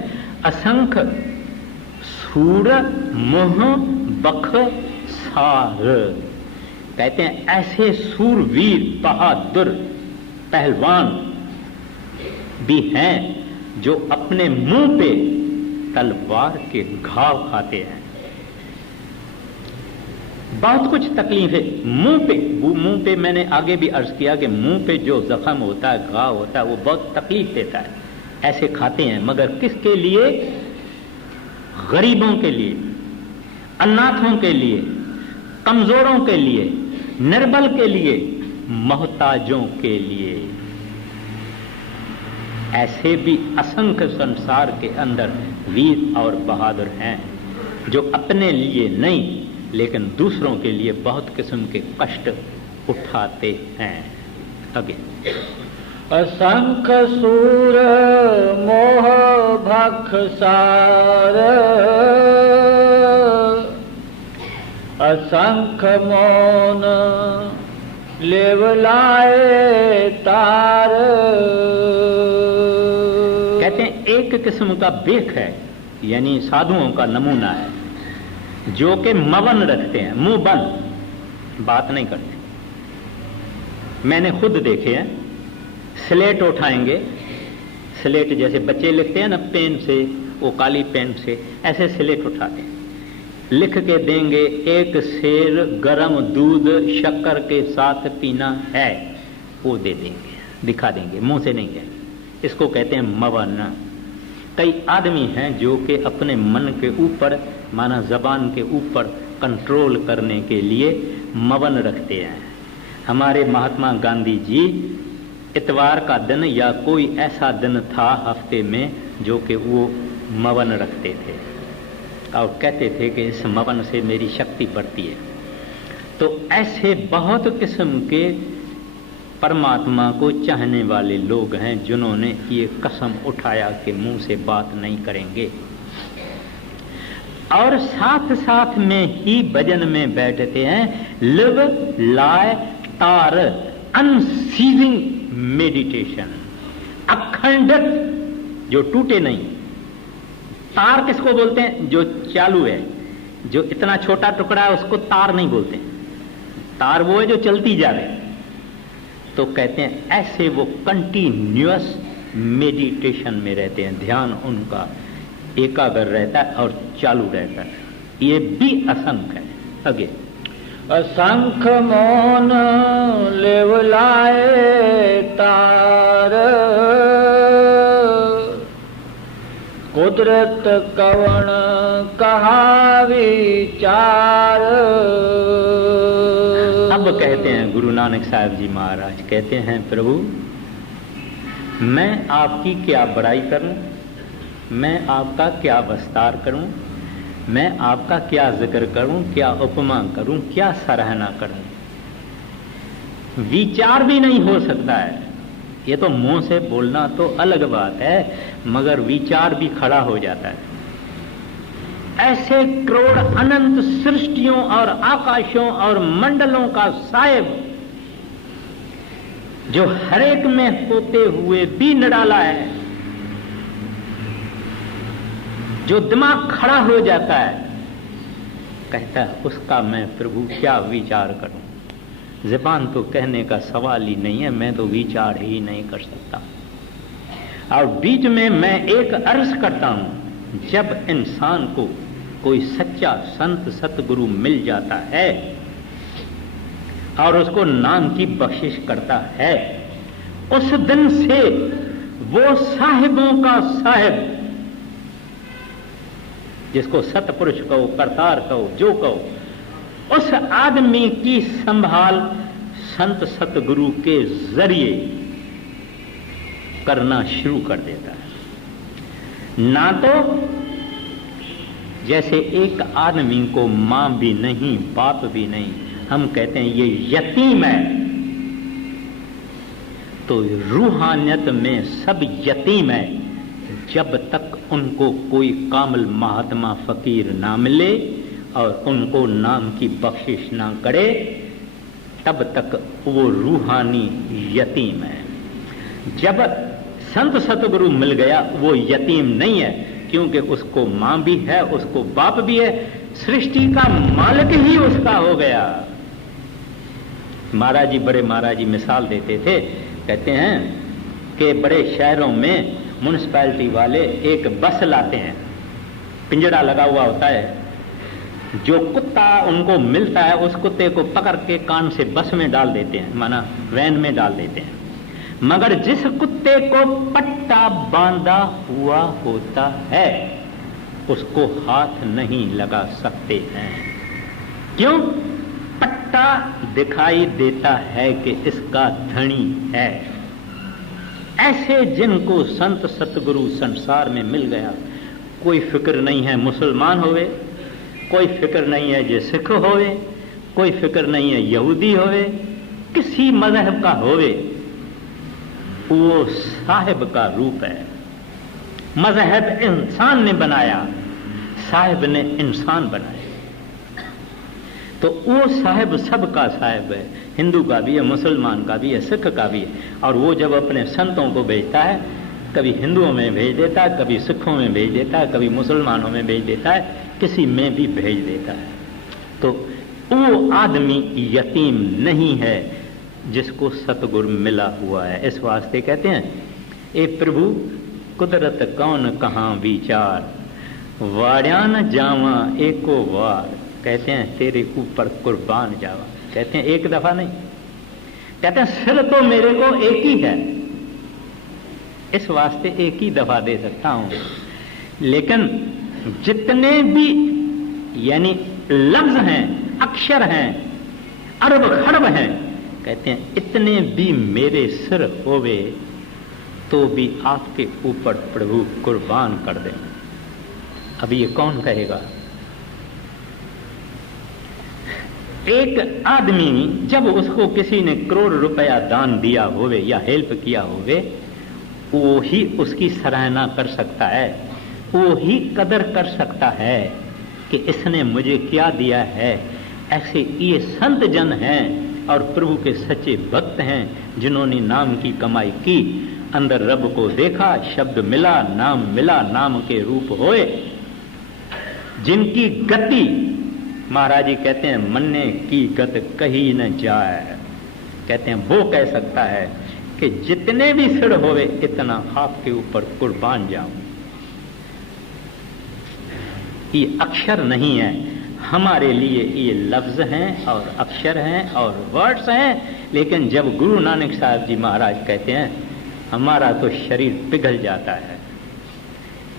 असंख्य सूर मोह बख सार, कहते हैं ऐसे सूरवीर बहादुर पहलवान भी हैं जो अपने मुंह पे तलवार के घाव खाते हैं। बहुत कुछ तकलीफ है मुंह पे मैंने आगे भी अर्ज किया कि मुंह पे जो जख्म होता है, घाव होता है, वो बहुत तकलीफ देता है। ऐसे खाते हैं, मगर किसके लिए? गरीबों के लिए, अनाथों के लिए, कमजोरों के लिए, निर्बल के लिए, मोहताजों के लिए। ऐसे भी असंख्य संसार के अंदर वीर और बहादुर हैं जो अपने लिए नहीं लेकिन दूसरों के लिए बहुत किस्म के कष्ट उठाते हैं। आगे असंख्य सूर मोह भख सार, असंख्य मौन लेवलाए तार। कहते हैं एक किस्म का बेख है, यानी साधुओं का नमूना है, जो कि मवन रखते हैं, मुंह बंद, बात नहीं करते। मैंने खुद देखे हैं, स्लेट उठाएंगे, स्लेट जैसे बच्चे लिखते हैं ना पेन से, वो काली पेन से, ऐसे स्लेट उठाते हैं, लिख के देंगे एक सेर गरम दूध शक्कर के साथ पीना है, वो दे देंगे, दिखा देंगे, मुंह से नहीं कहेंगे। इसको कहते हैं मवन। कई आदमी हैं जो कि अपने मन के ऊपर, माना जबान के ऊपर कंट्रोल करने के लिए मवन रखते हैं। हमारे महात्मा गांधी जी इतवार का दिन या कोई ऐसा दिन था हफ्ते में जो कि वो मवन रखते थे और कहते थे कि इस मवन से मेरी शक्ति बढ़ती है। तो ऐसे बहुत किस्म के परमात्मा को चाहने वाले लोग हैं जिन्होंने ये कसम उठाया कि मुंह से बात नहीं करेंगे, और साथ साथ में ही भजन में बैठते हैं। लिव लाय तार अनसीजिंग मेडिटेशन, अखंडित, जो टूटे नहीं। तार किसको बोलते हैं? जो चालू है, जो इतना छोटा टुकड़ा है उसको तार नहीं बोलते। तार वो है जो चलती जा रही। तो कहते हैं ऐसे वो कंटिन्यूअस मेडिटेशन में रहते हैं, ध्यान उनका एकाग्र रहता है और चालू रहता है। ये भी असंख्य है। आगे असंख्य मौन लेवलाए तार, कुदरत कवण कहा विचार। अब कहते हैं गुरु नानक साहब जी महाराज कहते हैं, प्रभु मैं आपकी क्या बड़ाई करूं, मैं आपका क्या विस्तार करूं, मैं आपका क्या जिक्र करूं, क्या उपमा करूं, क्या सराहना करूं। विचार भी नहीं हो सकता है। ये तो मुंह से बोलना तो अलग बात है, मगर विचार भी खड़ा हो जाता है। ऐसे करोड़ अनंत सृष्टियों और आकाशों और मंडलों का साहिब जो हर एक में होते हुए भी निराला है, जो दिमाग खड़ा हो जाता है, कहता है उसका मैं प्रभु क्या विचार करूं। ज़बान तो कहने का सवाल ही नहीं है, मैं तो विचार ही नहीं कर सकता। और बीच में मैं एक अर्ज करता हूं, जब इंसान को कोई सच्चा संत सतगुरु मिल जाता है और उसको नाम की बख्शिश करता है, उस दिन से वो साहिबों का साहिब, जिसको सतपुरुष कहो, करतार कहो, जो कहो, उस आदमी की संभाल संत सतगुरु के जरिए करना शुरू कर देता है। ना तो जैसे एक आदमी को मां भी नहीं, बाप भी नहीं, हम कहते हैं ये यतीम है, तो रूहानियत में सब यतीम है। जब तक उनको कोई कामिल महात्मा फकीर ना मिले और उनको नाम की बख्शिश ना करे, तब तक वो रूहानी यतीम है। जब संत सतगुरु मिल गया, वो यतीम नहीं है, क्योंकि उसको मां भी है, उसको बाप भी है, सृष्टि का मालिक ही उसका हो गया। महाराज जी, बड़े महाराज जी मिसाल देते थे, कहते हैं कि बड़े शहरों में म्युनिसिपैलिटी वाले एक बस लाते हैं, पिंजरा लगा हुआ होता है, जो कुत्ता उनको मिलता है उस कुत्ते को पकड़ के कान से बस में डाल देते हैं, माना वैन में डाल देते हैं। मगर जिस कुत्ते को पट्टा बांधा हुआ होता है उसको हाथ नहीं लगा सकते हैं। क्यों? पट्टा दिखाई देता है कि इसका धनी है। ऐसे जिनको संत सतगुरु संसार में मिल गया, कोई फिक्र नहीं है मुसलमान होवे, कोई फिक्र नहीं है जे सिख होवे, कोई फिक्र नहीं है यहूदी होवे, किसी मजहब का होवे, वो साहिब का रूप है। मजहब इंसान ने बनाया, साहिब ने इंसान बनाया। तो वो साहिब सबका साहिब है, हिंदू का भी है, मुसलमान का भी है, सिख का भी है। और वो जब अपने संतों को भेजता है कभी हिंदुओं में भेज देता है, कभी सिखों में भेज देता है, कभी मुसलमानों में भेज देता है, किसी में भी भेज देता है। तो वो आदमी यतीम नहीं है जिसको सतगुरु मिला हुआ है। इस वास्ते कहते हैं, ए प्रभु कुदरत कौन कहाँ विचार, वाड्यान जावा एको वार। कहते हैं तेरे ऊपर कुर्बान जावा। कहते हैं एक दफा नहीं, कहते हैं सिर तो मेरे को एक ही है, इस वास्ते एक ही दफा दे सकता हूं, लेकिन जितने भी यानी लफ्ज हैं, अक्षर हैं, अरब खरब हैं, कहते हैं इतने भी मेरे सिर होवे तो भी आपके ऊपर प्रभु कुर्बान कर दे। अब ये कौन कहेगा? एक आदमी जब उसको किसी ने करोड़ रुपया दान दिया होवे या हेल्प किया होवे, वो ही उसकी सराहना कर सकता है, वो ही कदर कर सकता है कि इसने मुझे क्या दिया है। ऐसे ये संत जन हैं और प्रभु के सच्चे भक्त हैं जिन्होंने नाम की कमाई की, अंदर रब को देखा, शब्द मिला, नाम के रूप होए, जिनकी गति महाराज जी कहते हैं मन्ने की गत कहीं न जाए। कहते हैं वो कह सकता है कि जितने भी सिर होवे इतना आपके ऊपर कुर्बान जाऊं। ये अक्षर नहीं है, हमारे लिए ये लफ्ज हैं और अक्षर हैं और वर्ड्स हैं, लेकिन जब गुरु नानक साहब जी महाराज कहते हैं हमारा तो शरीर पिघल जाता है,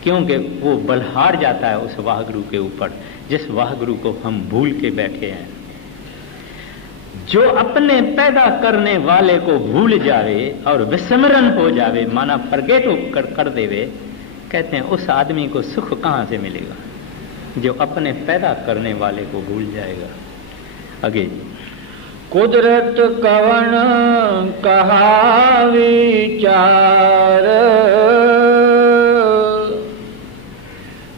क्योंकि वो बलहार जाता है उस वाहगुरु के ऊपर जिस वाहगुरु को हम भूल के बैठे हैं। जो अपने पैदा करने वाले को भूल जावे और विस्मरण हो जावे, माना फरगेट कर देवे, कहते हैं उस आदमी को सुख कहां से मिलेगा जो अपने पैदा करने वाले को भूल जाएगा। आगे कुदरत कवन कहा विचार,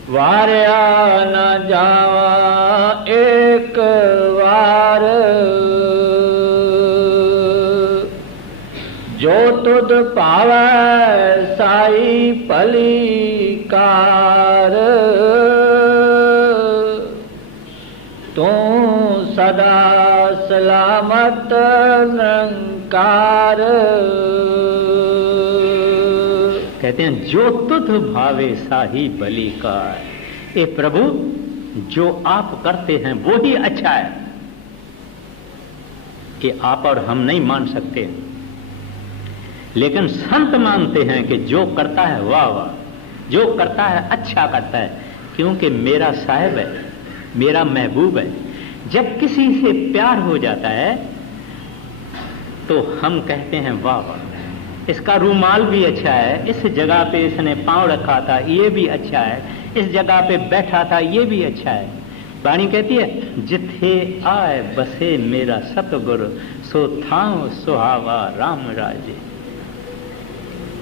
वार्या न जावा एक वार, जो तुद पावै साई पलीकार, तू सदा सलामत निरंकार। कहते हैं जो तुध भावे साही बलिकार। ए प्रभु जो आप करते हैं वो ही अच्छा है, कि आप और हम नहीं मान सकते, लेकिन संत मानते हैं कि जो करता है वाह वाह, जो करता है अच्छा करता है, क्योंकि मेरा साहिब है, मेरा महबूब है। जब किसी से प्यार हो जाता है तो हम कहते हैं वाह वाह, इसका रूमाल भी अच्छा है, इस जगह पे इसने पांव रखा था ये भी अच्छा है, इस जगह पे बैठा था ये भी अच्छा है। वाणी कहती है जिथे आए बसे मेरा सतगुर, सो थाव सुहावा राम राजे।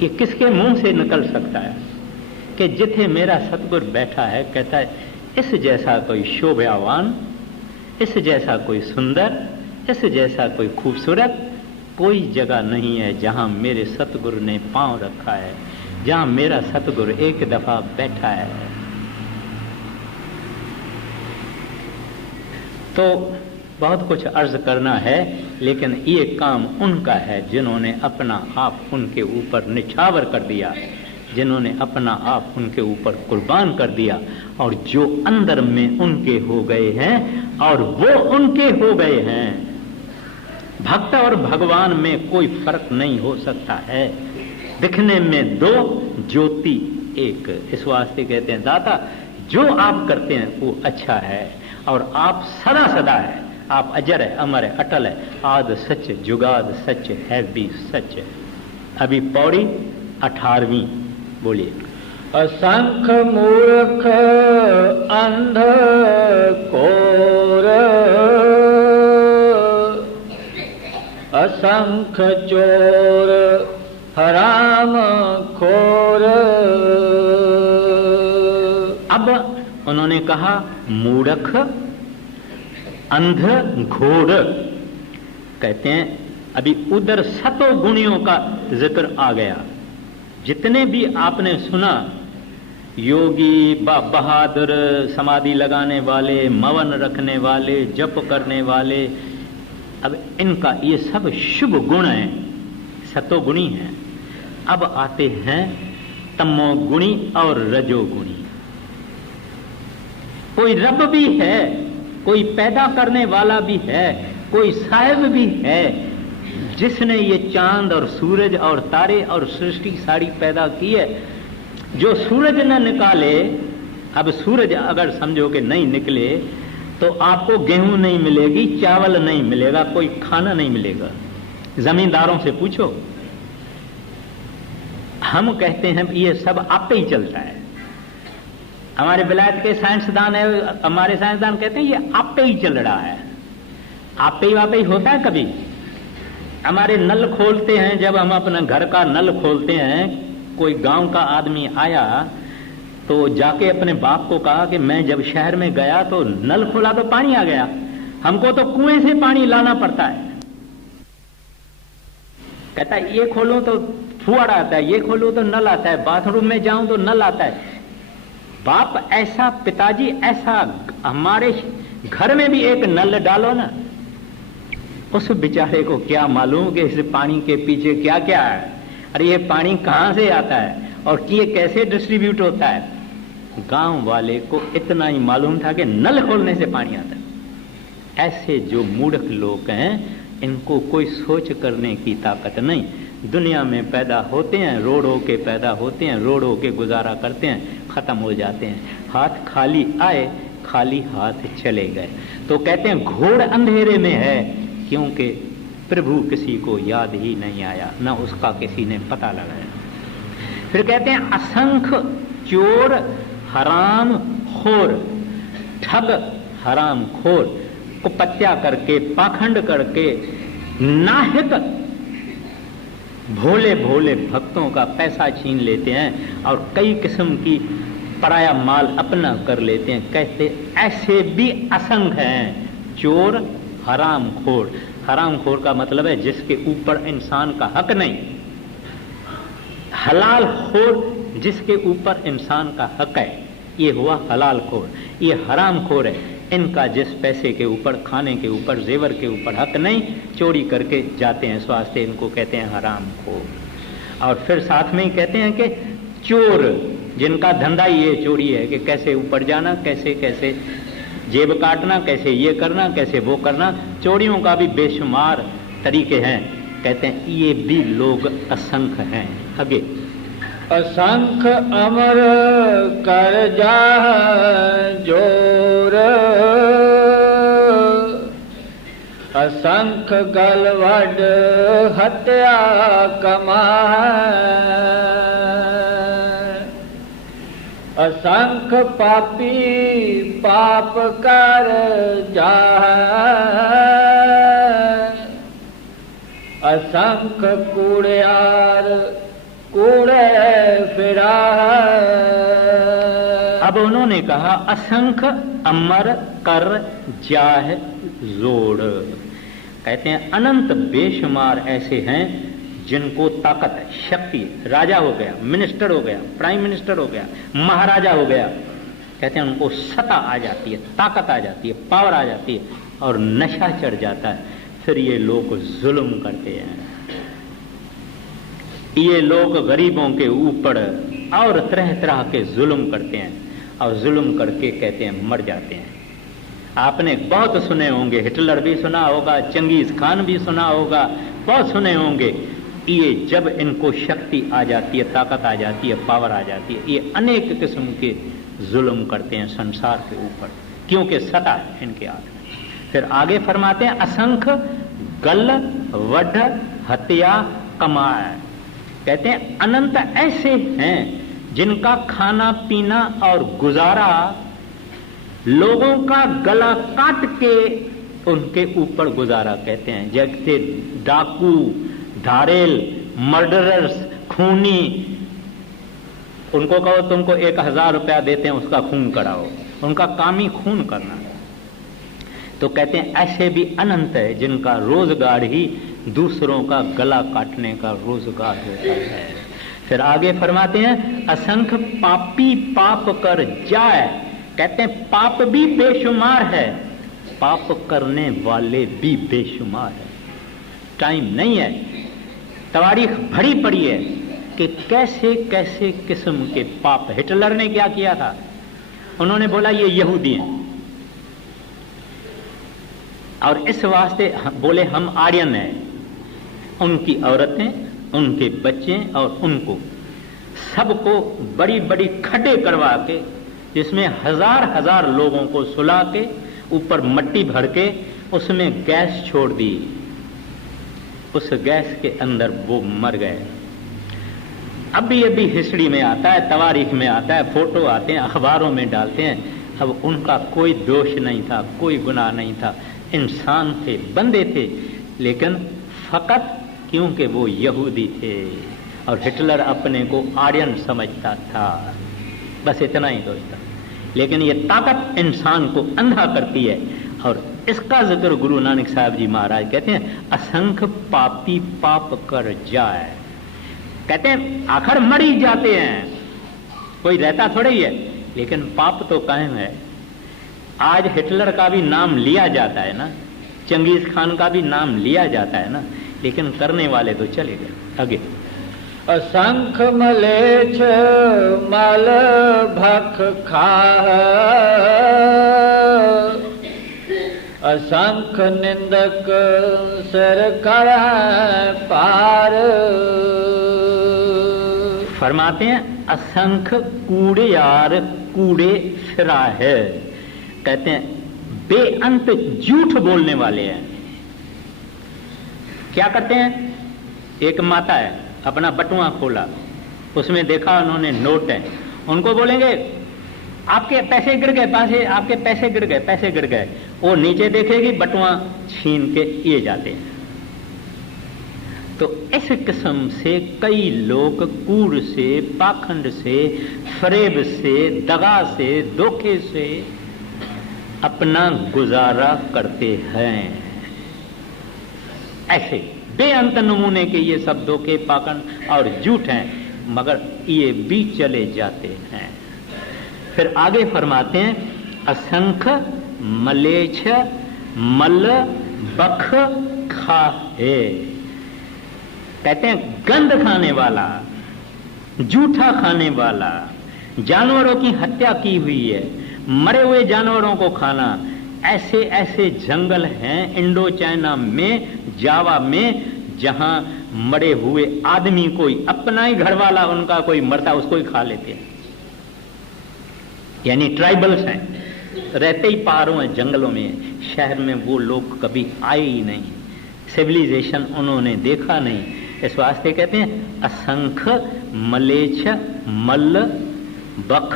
ये किसके मुंह से निकल सकता है कि जिथे मेरा सतगुर बैठा है, कहता है इस जैसा कोई शोभावान, इस जैसा कोई सुंदर, इस जैसा कोई खूबसूरत कोई जगह नहीं है जहां मेरे सतगुरु ने पांव रखा है, जहां मेरा सतगुरु एक दफा बैठा है। तो बहुत कुछ अर्ज करना है, लेकिन ये काम उनका है जिन्होंने अपना आप उनके ऊपर निछावर कर दिया, जिन्होंने अपना आप उनके ऊपर कुर्बान कर दिया, और जो अंदर में उनके हो गए हैं और वो उनके हो गए हैं। भक्त और भगवान में कोई फर्क नहीं हो सकता है, दिखने में दो ज्योति एक। इस वास्ते कहते हैं दाता जो आप करते हैं वो अच्छा है, और आप सदा सदा है, आप अजर है, अमर है, अटल है, आद सच जुगाद सच है भी सच। अभी पौड़ी 18वीं बोलिए। असंख मूर्ख अंध कोर, असंख चोर हराम खोर। अब उन्होंने कहा मूर्ख अंध घोर। कहते हैं अभी उधर सतो गुणियों का जिक्र आ गया, जितने भी आपने सुना, योगी, बहादुर, समाधि लगाने वाले, मवन रखने वाले, जप करने वाले, अब इनका ये सब शुभ गुण हैं, सतोगुणी हैं। अब आते हैं तमोगुणी और रजोगुणी। कोई रब भी है, कोई पैदा करने वाला भी है, कोई साहिब भी है, जिसने ये चांद और सूरज और तारे और सृष्टि सारी पैदा की है। जो सूरज न निकाले, अब सूरज अगर समझो कि नहीं निकले तो आपको गेहूं नहीं मिलेगी, चावल नहीं मिलेगा, कोई खाना नहीं मिलेगा। जमींदारों से पूछो, हम कहते हैं ये सब आपे ही चलता है। हमारे विलायत के साइंसदान है, हमारे साइंसदान कहते हैं ये आपे ही चल रहा है। आपे ही वापे ही होता है कभी? हमारे नल खोलते हैं, जब हम अपना घर का नल खोलते हैं, कोई गांव का आदमी आया तो जाके अपने बाप को कहा कि मैं जब शहर में गया तो नल खोला तो पानी आ गया, हमको तो कुएं से पानी लाना पड़ता है। कहता है ये खोलो तो फुहारा आता है, ये खोलो तो नल आता है, बाथरूम में जाऊं तो नल आता है। बाप ऐसा, पिताजी ऐसा, हमारे घर में भी एक नल डालो ना। उस बेचारे को क्या मालूम कि इस पानी के पीछे क्या क्या है, अरे ये पानी कहां से आता है और ये कैसे डिस्ट्रीब्यूट होता है। गांव वाले को इतना ही मालूम था कि नल खोलने से पानी आता है। ऐसे जो मूर्ख लोग हैं, इनको कोई सोच करने की ताकत नहीं। दुनिया में पैदा होते हैं, रोड़ों के पैदा होते हैं, रोड़ों के गुजारा करते हैं, खत्म हो जाते हैं। हाथ खाली आए, खाली हाथ चले गए। तो कहते हैं घोर अंधेरे में है, क्योंकि प्रभु किसी को याद ही नहीं आया, न उसका किसी ने पता लगाया। फिर कहते हैं असंख्य चोर, हराम खोर, ठग, हराम खोर, कुपत्या करके, पाखंड करके, नाहित भोले भोले भक्तों का पैसा छीन लेते हैं और कई किस्म की पराया माल अपना कर लेते हैं। कहते ऐसे भी असंख्य हैं चोर, हराम खोर। हराम खोर का मतलब है जिसके ऊपर इंसान का हक नहीं। हलाल खोर जिसके ऊपर इंसान का हक है, ये हुआ हलाल खोर। ये हराम खोर है, इनका जिस पैसे के ऊपर, खाने के ऊपर, जेवर के ऊपर हक नहीं, चोरी करके जाते हैं स्वास्थ्य, इनको कहते हैं हराम खोर। और फिर साथ में ही कहते हैं कि चोर, जिनका धंधा ये चोरी है कि कैसे ऊपर जाना, कैसे कैसे जेब काटना, कैसे ये करना, कैसे वो करना। चोरियों का भी बेशुमार तरीके हैं। कहते हैं ये भी लोग असंख्य हैं। आगे असंख्य अमर कर जा जोर, असंख्य गलवड हत्या कमाए, असंख्य पापी पाप कर जाए, असंख्य कूड़ियार कूड़े फिरा। अब उन्होंने कहा असंख्य अमर कर जाह जोड़। कहते हैं अनंत बेशुमार ऐसे हैं जिनको ताकत है, शक्ति, राजा हो गया, मिनिस्टर हो गया, प्राइम मिनिस्टर हो गया, महाराजा हो गया। कहते हैं उनको सत्ता आ जाती है, ताकत आ जाती है, पावर आ जाती है और नशा चढ़ जाता है। फिर ये लोग जुल्म करते हैं। ये लोग गरीबों के ऊपर और तरह तरह के जुल्म करते हैं और जुल्म करके कहते हैं मर जाते हैं। आपने बहुत सुने होंगे, हिटलर भी सुना होगा, चंगेज खान भी सुना होगा, बहुत सुने होंगे। ये जब इनको शक्ति आ जाती है, ताकत आ जाती है, पावर आ जाती है, ये अनेक किस्म के जुल्म करते हैं संसार के ऊपर, क्योंकि सत्ता है इनके हाथ में। फिर आगे फरमाते हैं असंख्य गल वध हत्या कमाए। कहते हैं अनंत ऐसे हैं जिनका खाना पीना और गुजारा लोगों का गला काट के उनके ऊपर गुजारा। कहते हैं जैसे डाकू, धारेल, मर्डरर्स, खूनी, उनको कहो तुमको 1000 रुपया देते हैं उसका खून कराओ, उनका काम ही खून करना। तो कहते हैं ऐसे भी अनंत है जिनका रोजगार ही दूसरों का गला काटने का रोजगार होता है। फिर आगे फरमाते हैं असंख्य पापी पाप कर जाए। कहते हैं पाप भी बेशुमार है, पाप करने वाले भी बेशुमार है। टाइम नहीं है, तारीख भरी पड़ी है कि कैसे कैसे किस्म के पाप। हिटलर ने क्या किया था? उन्होंने बोला ये यहूदी हैं, और इस वास्ते बोले हम आर्यन हैं। उनकी औरतें, उनके बच्चे और उनको सबको बड़ी बड़ी खड्डे करवा के, जिसमें हजार हजार लोगों को सुला के ऊपर मट्टी भर के उसमें गैस छोड़ दी। उस गैस के अंदर वो मर गए। अभी अभी हिस्ट्री में आता है, तवारीख में आता है, फोटो आते हैं, अखबारों में डालते हैं। अब उनका कोई दोष नहीं था, कोई गुनाह नहीं था, इंसान थे, बंदे थे, लेकिन फकत क्योंकि वो यहूदी थे और हिटलर अपने को आर्यन समझता था। बस इतना ही दोस्त। लेकिन ये ताकत इंसान को अंधा करती है, और इसका जिक्र गुरु नानक साहब जी महाराज कहते हैं असंख्य पापी पाप कर जाए। कहते हैं आखिर मर ही जाते हैं, कोई रहता थोड़ा ही है, लेकिन पाप तो कायम है। आज हिटलर का भी नाम लिया जाता है ना, चंगेज खान का भी नाम लिया जाता है ना, लेकिन करने वाले तो चले गए। आगे असंख्य मलेच्छ मल भख खाह, असंख्य निंदक सिर कर पार। फरमाते हैं असंख्य कूड़े यार कूड़े फिरा है। कहते हैं बेअंत झूठ बोलने वाले हैं। क्या करते हैं? एक माता है, अपना बटुआ खोला, उसमें देखा उन्होंने नोट है, उनको बोलेंगे आपके पैसे गिर गए, आपके पैसे गिर गए, पैसे गिर गए। वो नीचे देखेगी, बटुआ छीन के ये जाते हैं। तो इस किस्म से कई लोग कूड़ से, पाखंड से, फरेब से, दगा से, धोखे से अपना गुजारा करते हैं। ऐसे बेअंत नमूने के ये सब धोखे, पाखंड और झूठ हैं, मगर ये भी चले जाते हैं। फिर आगे फरमाते हैं असंख्य मलेच्छ मल बख खाहे। कहते हैं गंध खाने वाला, जूठा खाने वाला, जानवरों की हत्या की हुई है, मरे हुए जानवरों को खाना। ऐसे ऐसे जंगल हैं इंडो चाइना में, जावा में, जहां मरे हुए आदमी कोई अपना ही घर वाला उनका कोई मरता उसको ही खा लेते हैं। यानी ट्राइबल्स हैं, रहते ही पहाड़ों में, जंगलों में। शहर में वो लोग कभी आए ही नहीं, सिविलाइजेशन उन्होंने देखा नहीं। इस वास्ते कहते हैं असंख्य मलेच्छ मल बख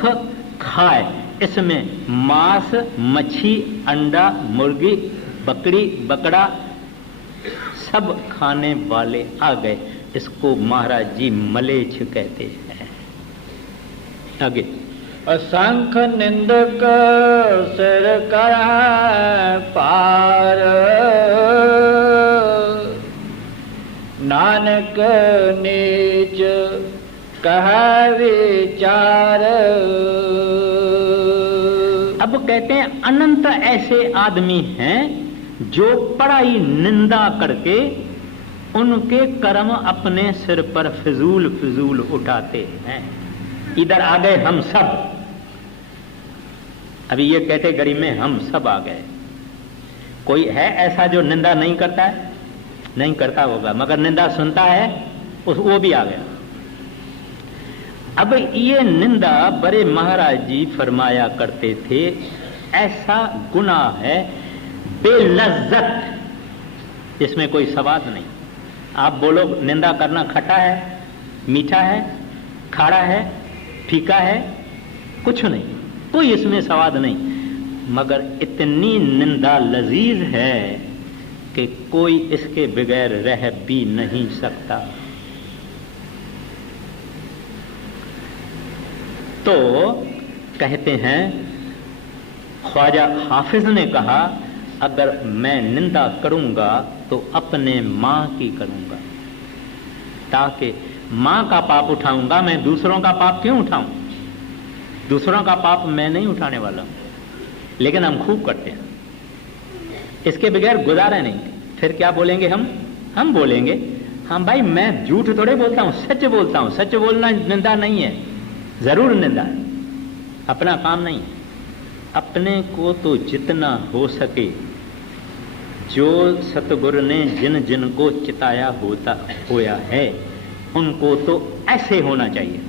खाए। इसमें मांस, मच्छी, अंडा, मुर्गी, बकरी, बकरा सब खाने वाले आ गए। इसको महाराज जी मलेच्छ कहते हैं। आगे असंख्य निंदक सिर कर पार, नानक नीच कह विचार। अब कहते हैं अनंत ऐसे आदमी हैं जो पढ़ाई निंदा करके उनके कर्म अपने सिर पर फिजूल फिजूल उठाते हैं। इधर आ गए हम सब। अभी ये कैटेगरी में हम सब आ गए। कोई है ऐसा जो निंदा नहीं करता है? नहीं करता होगा, मगर निंदा सुनता है, वो भी आ गया। अब ये निंदा बड़े महाराज जी फरमाया करते थे, ऐसा गुनाह है बेलज्जत, इसमें कोई स्वाद नहीं। आप बोलो निंदा करना खट्टा है, मीठा है, खारा है, फीका है, कुछ नहीं, कोई इसमें स्वाद नहीं। मगर इतनी निंदा लजीज है कि कोई इसके बगैर रह भी नहीं सकता। तो कहते हैं ख्वाजा हाफिज ने कहा, अगर मैं निंदा करूंगा तो अपने मां की करूंगा, ताकि मां का पाप उठाऊंगा, मैं दूसरों का पाप क्यों उठाऊं? दूसरों का पाप मैं नहीं उठाने वाला हूं, लेकिन हम खूब करते हैं, इसके बगैर गुजारा नहीं। फिर क्या बोलेंगे हम बोलेंगे हाँ भाई मैं झूठ थोड़े बोलता हूं, सच बोलता हूं। सच बोलना निंदा नहीं है, जरूर निंदा है, अपना काम नहीं है। अपने को तो जितना हो सके, जो सतगुरु ने जिन जिन को चिताया होया है उनको तो ऐसे होना चाहिए,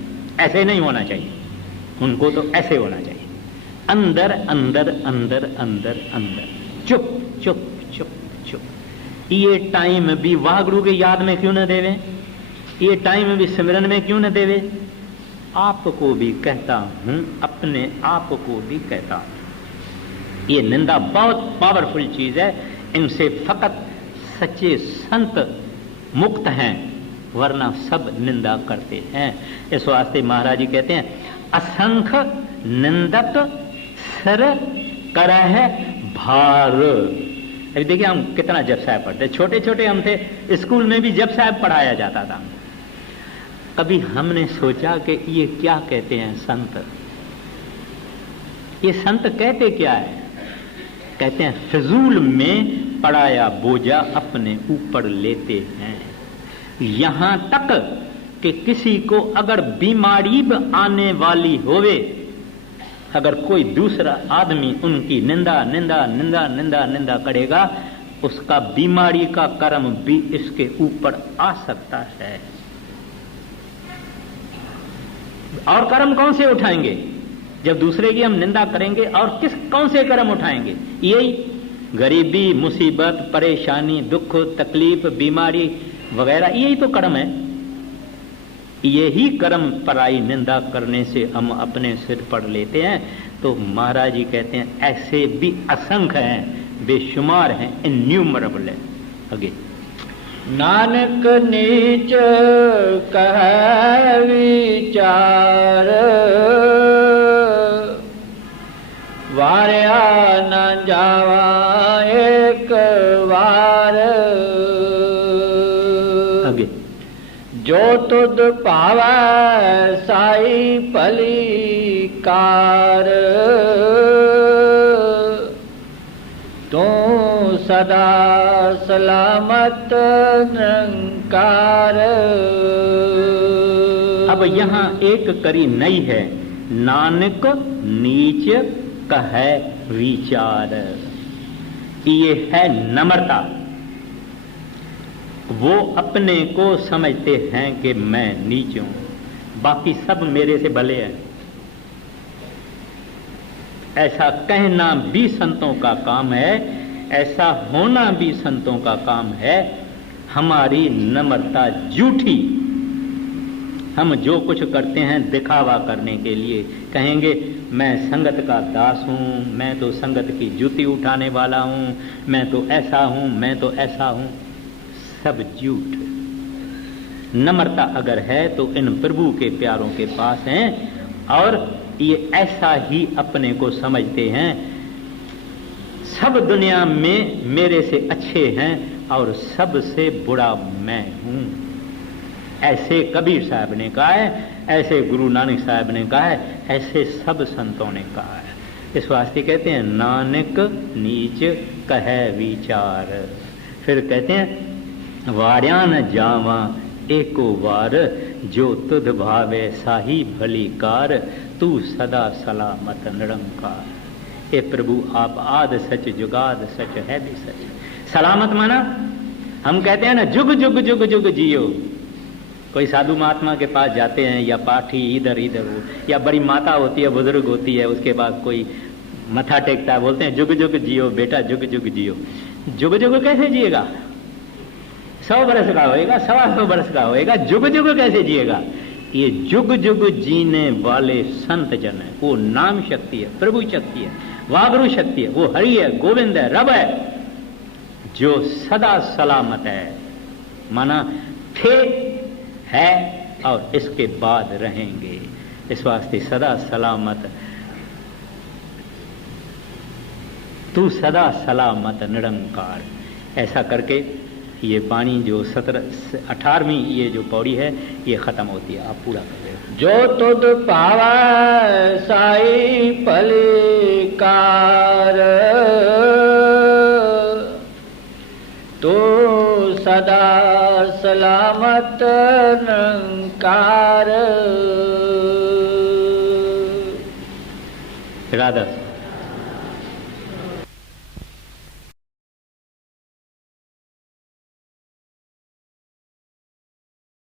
ऐसे नहीं होना चाहिए, उनको तो ऐसे होना चाहिए। अंदर अंदर अंदर अंदर अंदर, चुप चुप चुप चुप। ये टाइम भी वाहगुरु की याद में क्यों न देवे, ये टाइम भी सिमरन में क्यों न देवे। आपको भी कहता हूं, अपने आप को भी कहता हूं, ये निंदा बहुत पावरफुल चीज है। इनसे फकत सच्चे संत मुक्त हैं, वरना सब निंदा करते हैं। इस वास्ते महाराज जी कहते हैं असंख्य निंदक सर करह भार। अभी देखिए हम कितना जप साहब पढ़ते, छोटे छोटे हम थे, स्कूल में भी जप साहब पढ़ाया जाता था। कभी हमने सोचा कि ये क्या कहते हैं संत, ये संत कहते क्या है? कहते हैं फिजूल में पड़ाया बोझा अपने ऊपर लेते हैं। यहां तक कि किसी को अगर बीमारी आने वाली होवे, अगर कोई दूसरा आदमी उनकी निंदा निंदा निंदा निंदा निंदा करेगा, उसका बीमारी का कर्म भी इसके ऊपर आ सकता है। और कर्म कौन से उठाएंगे जब दूसरे की हम निंदा करेंगे? और कौन से कर्म उठाएंगे? यही गरीबी, मुसीबत, परेशानी, दुख, तकलीफ, बीमारी वगैरह, यही तो कर्म है। यही कर्म पराई निंदा करने से हम अपने सिर पर लेते हैं। तो महाराज जी कहते हैं ऐसे भी असंख्य हैं, बेशुमार हैं, इन्यूमरेबल है। आगे नानक नीच कह विचार, वार्या न जावा एक बार। आगे जो तुद पावै साई पलिकार, तू सदा सलामत निरंकार। अब यहां एक कड़ी नई है, नानक नीच कहे विचार। ये है नम्रता। वो अपने को समझते हैं कि मैं नीच हूं, बाकी सब मेरे से भले हैं। ऐसा कहना भी संतों का काम है, ऐसा होना भी संतों का काम है। हमारी नम्रता झूठी, हम जो कुछ करते हैं दिखावा करने के लिए, कहेंगे मैं संगत का दास हूं, मैं तो संगत की जूती उठाने वाला हूं, मैं तो ऐसा हूं, मैं तो ऐसा हूं। सब झूठ। नम्रता अगर है तो इन प्रभु के प्यारों के पास हैं, और ये ऐसा ही अपने को समझते हैं। सब दुनिया में मेरे से अच्छे हैं और सबसे बुरा मैं हूं। ऐसे कबीर साहब ने कहा है, ऐसे गुरु नानक साहब ने कहा है, ऐसे सब संतों ने कहा है। इस वास्ते कहते हैं नानक नीच कहे विचार। फिर कहते हैं वार्या न जावा एको बार, जो तुध भावे साही भली कार, तू सदा सलामत निरंकार। हे प्रभु आप आद सच जुगाद सच है भी सच। सलामत माना हम कहते हैं ना जुग जुग जुग जुग जियो। कोई साधु महात्मा के पास जाते हैं, या पाठी इधर इधर हो, या बड़ी माता होती है, बुजुर्ग होती है, उसके पास कोई मथा टेकता है, बोलते हैं जुग जुग जियो बेटा, जुग जुग जियो। जुग जुग कैसे जिएगा? 100 बरस का होएगा, 125 बरस का होएगा, जुग जुग कैसे जिएगा? ये जुग जुग जीने वाले संत जन है। वो नाम शक्ति है, प्रभु शक्ति है, वागुरु शक्ति है, वो हरि है, गोविंद है, रब है, जो सदा सलामत है। माना थे, है और इसके बाद रहेंगे। इस वास्ते सदा सलामत, तू सदा सलामत निरंकार। ऐसा करके ये वाणी जो 18वीं ये जो पौड़ी है ये खत्म होती है। आप पूरा कर रहे हो। जो तुद पावै साई पलिकार, तो सदा सलामत निरंकार। राधा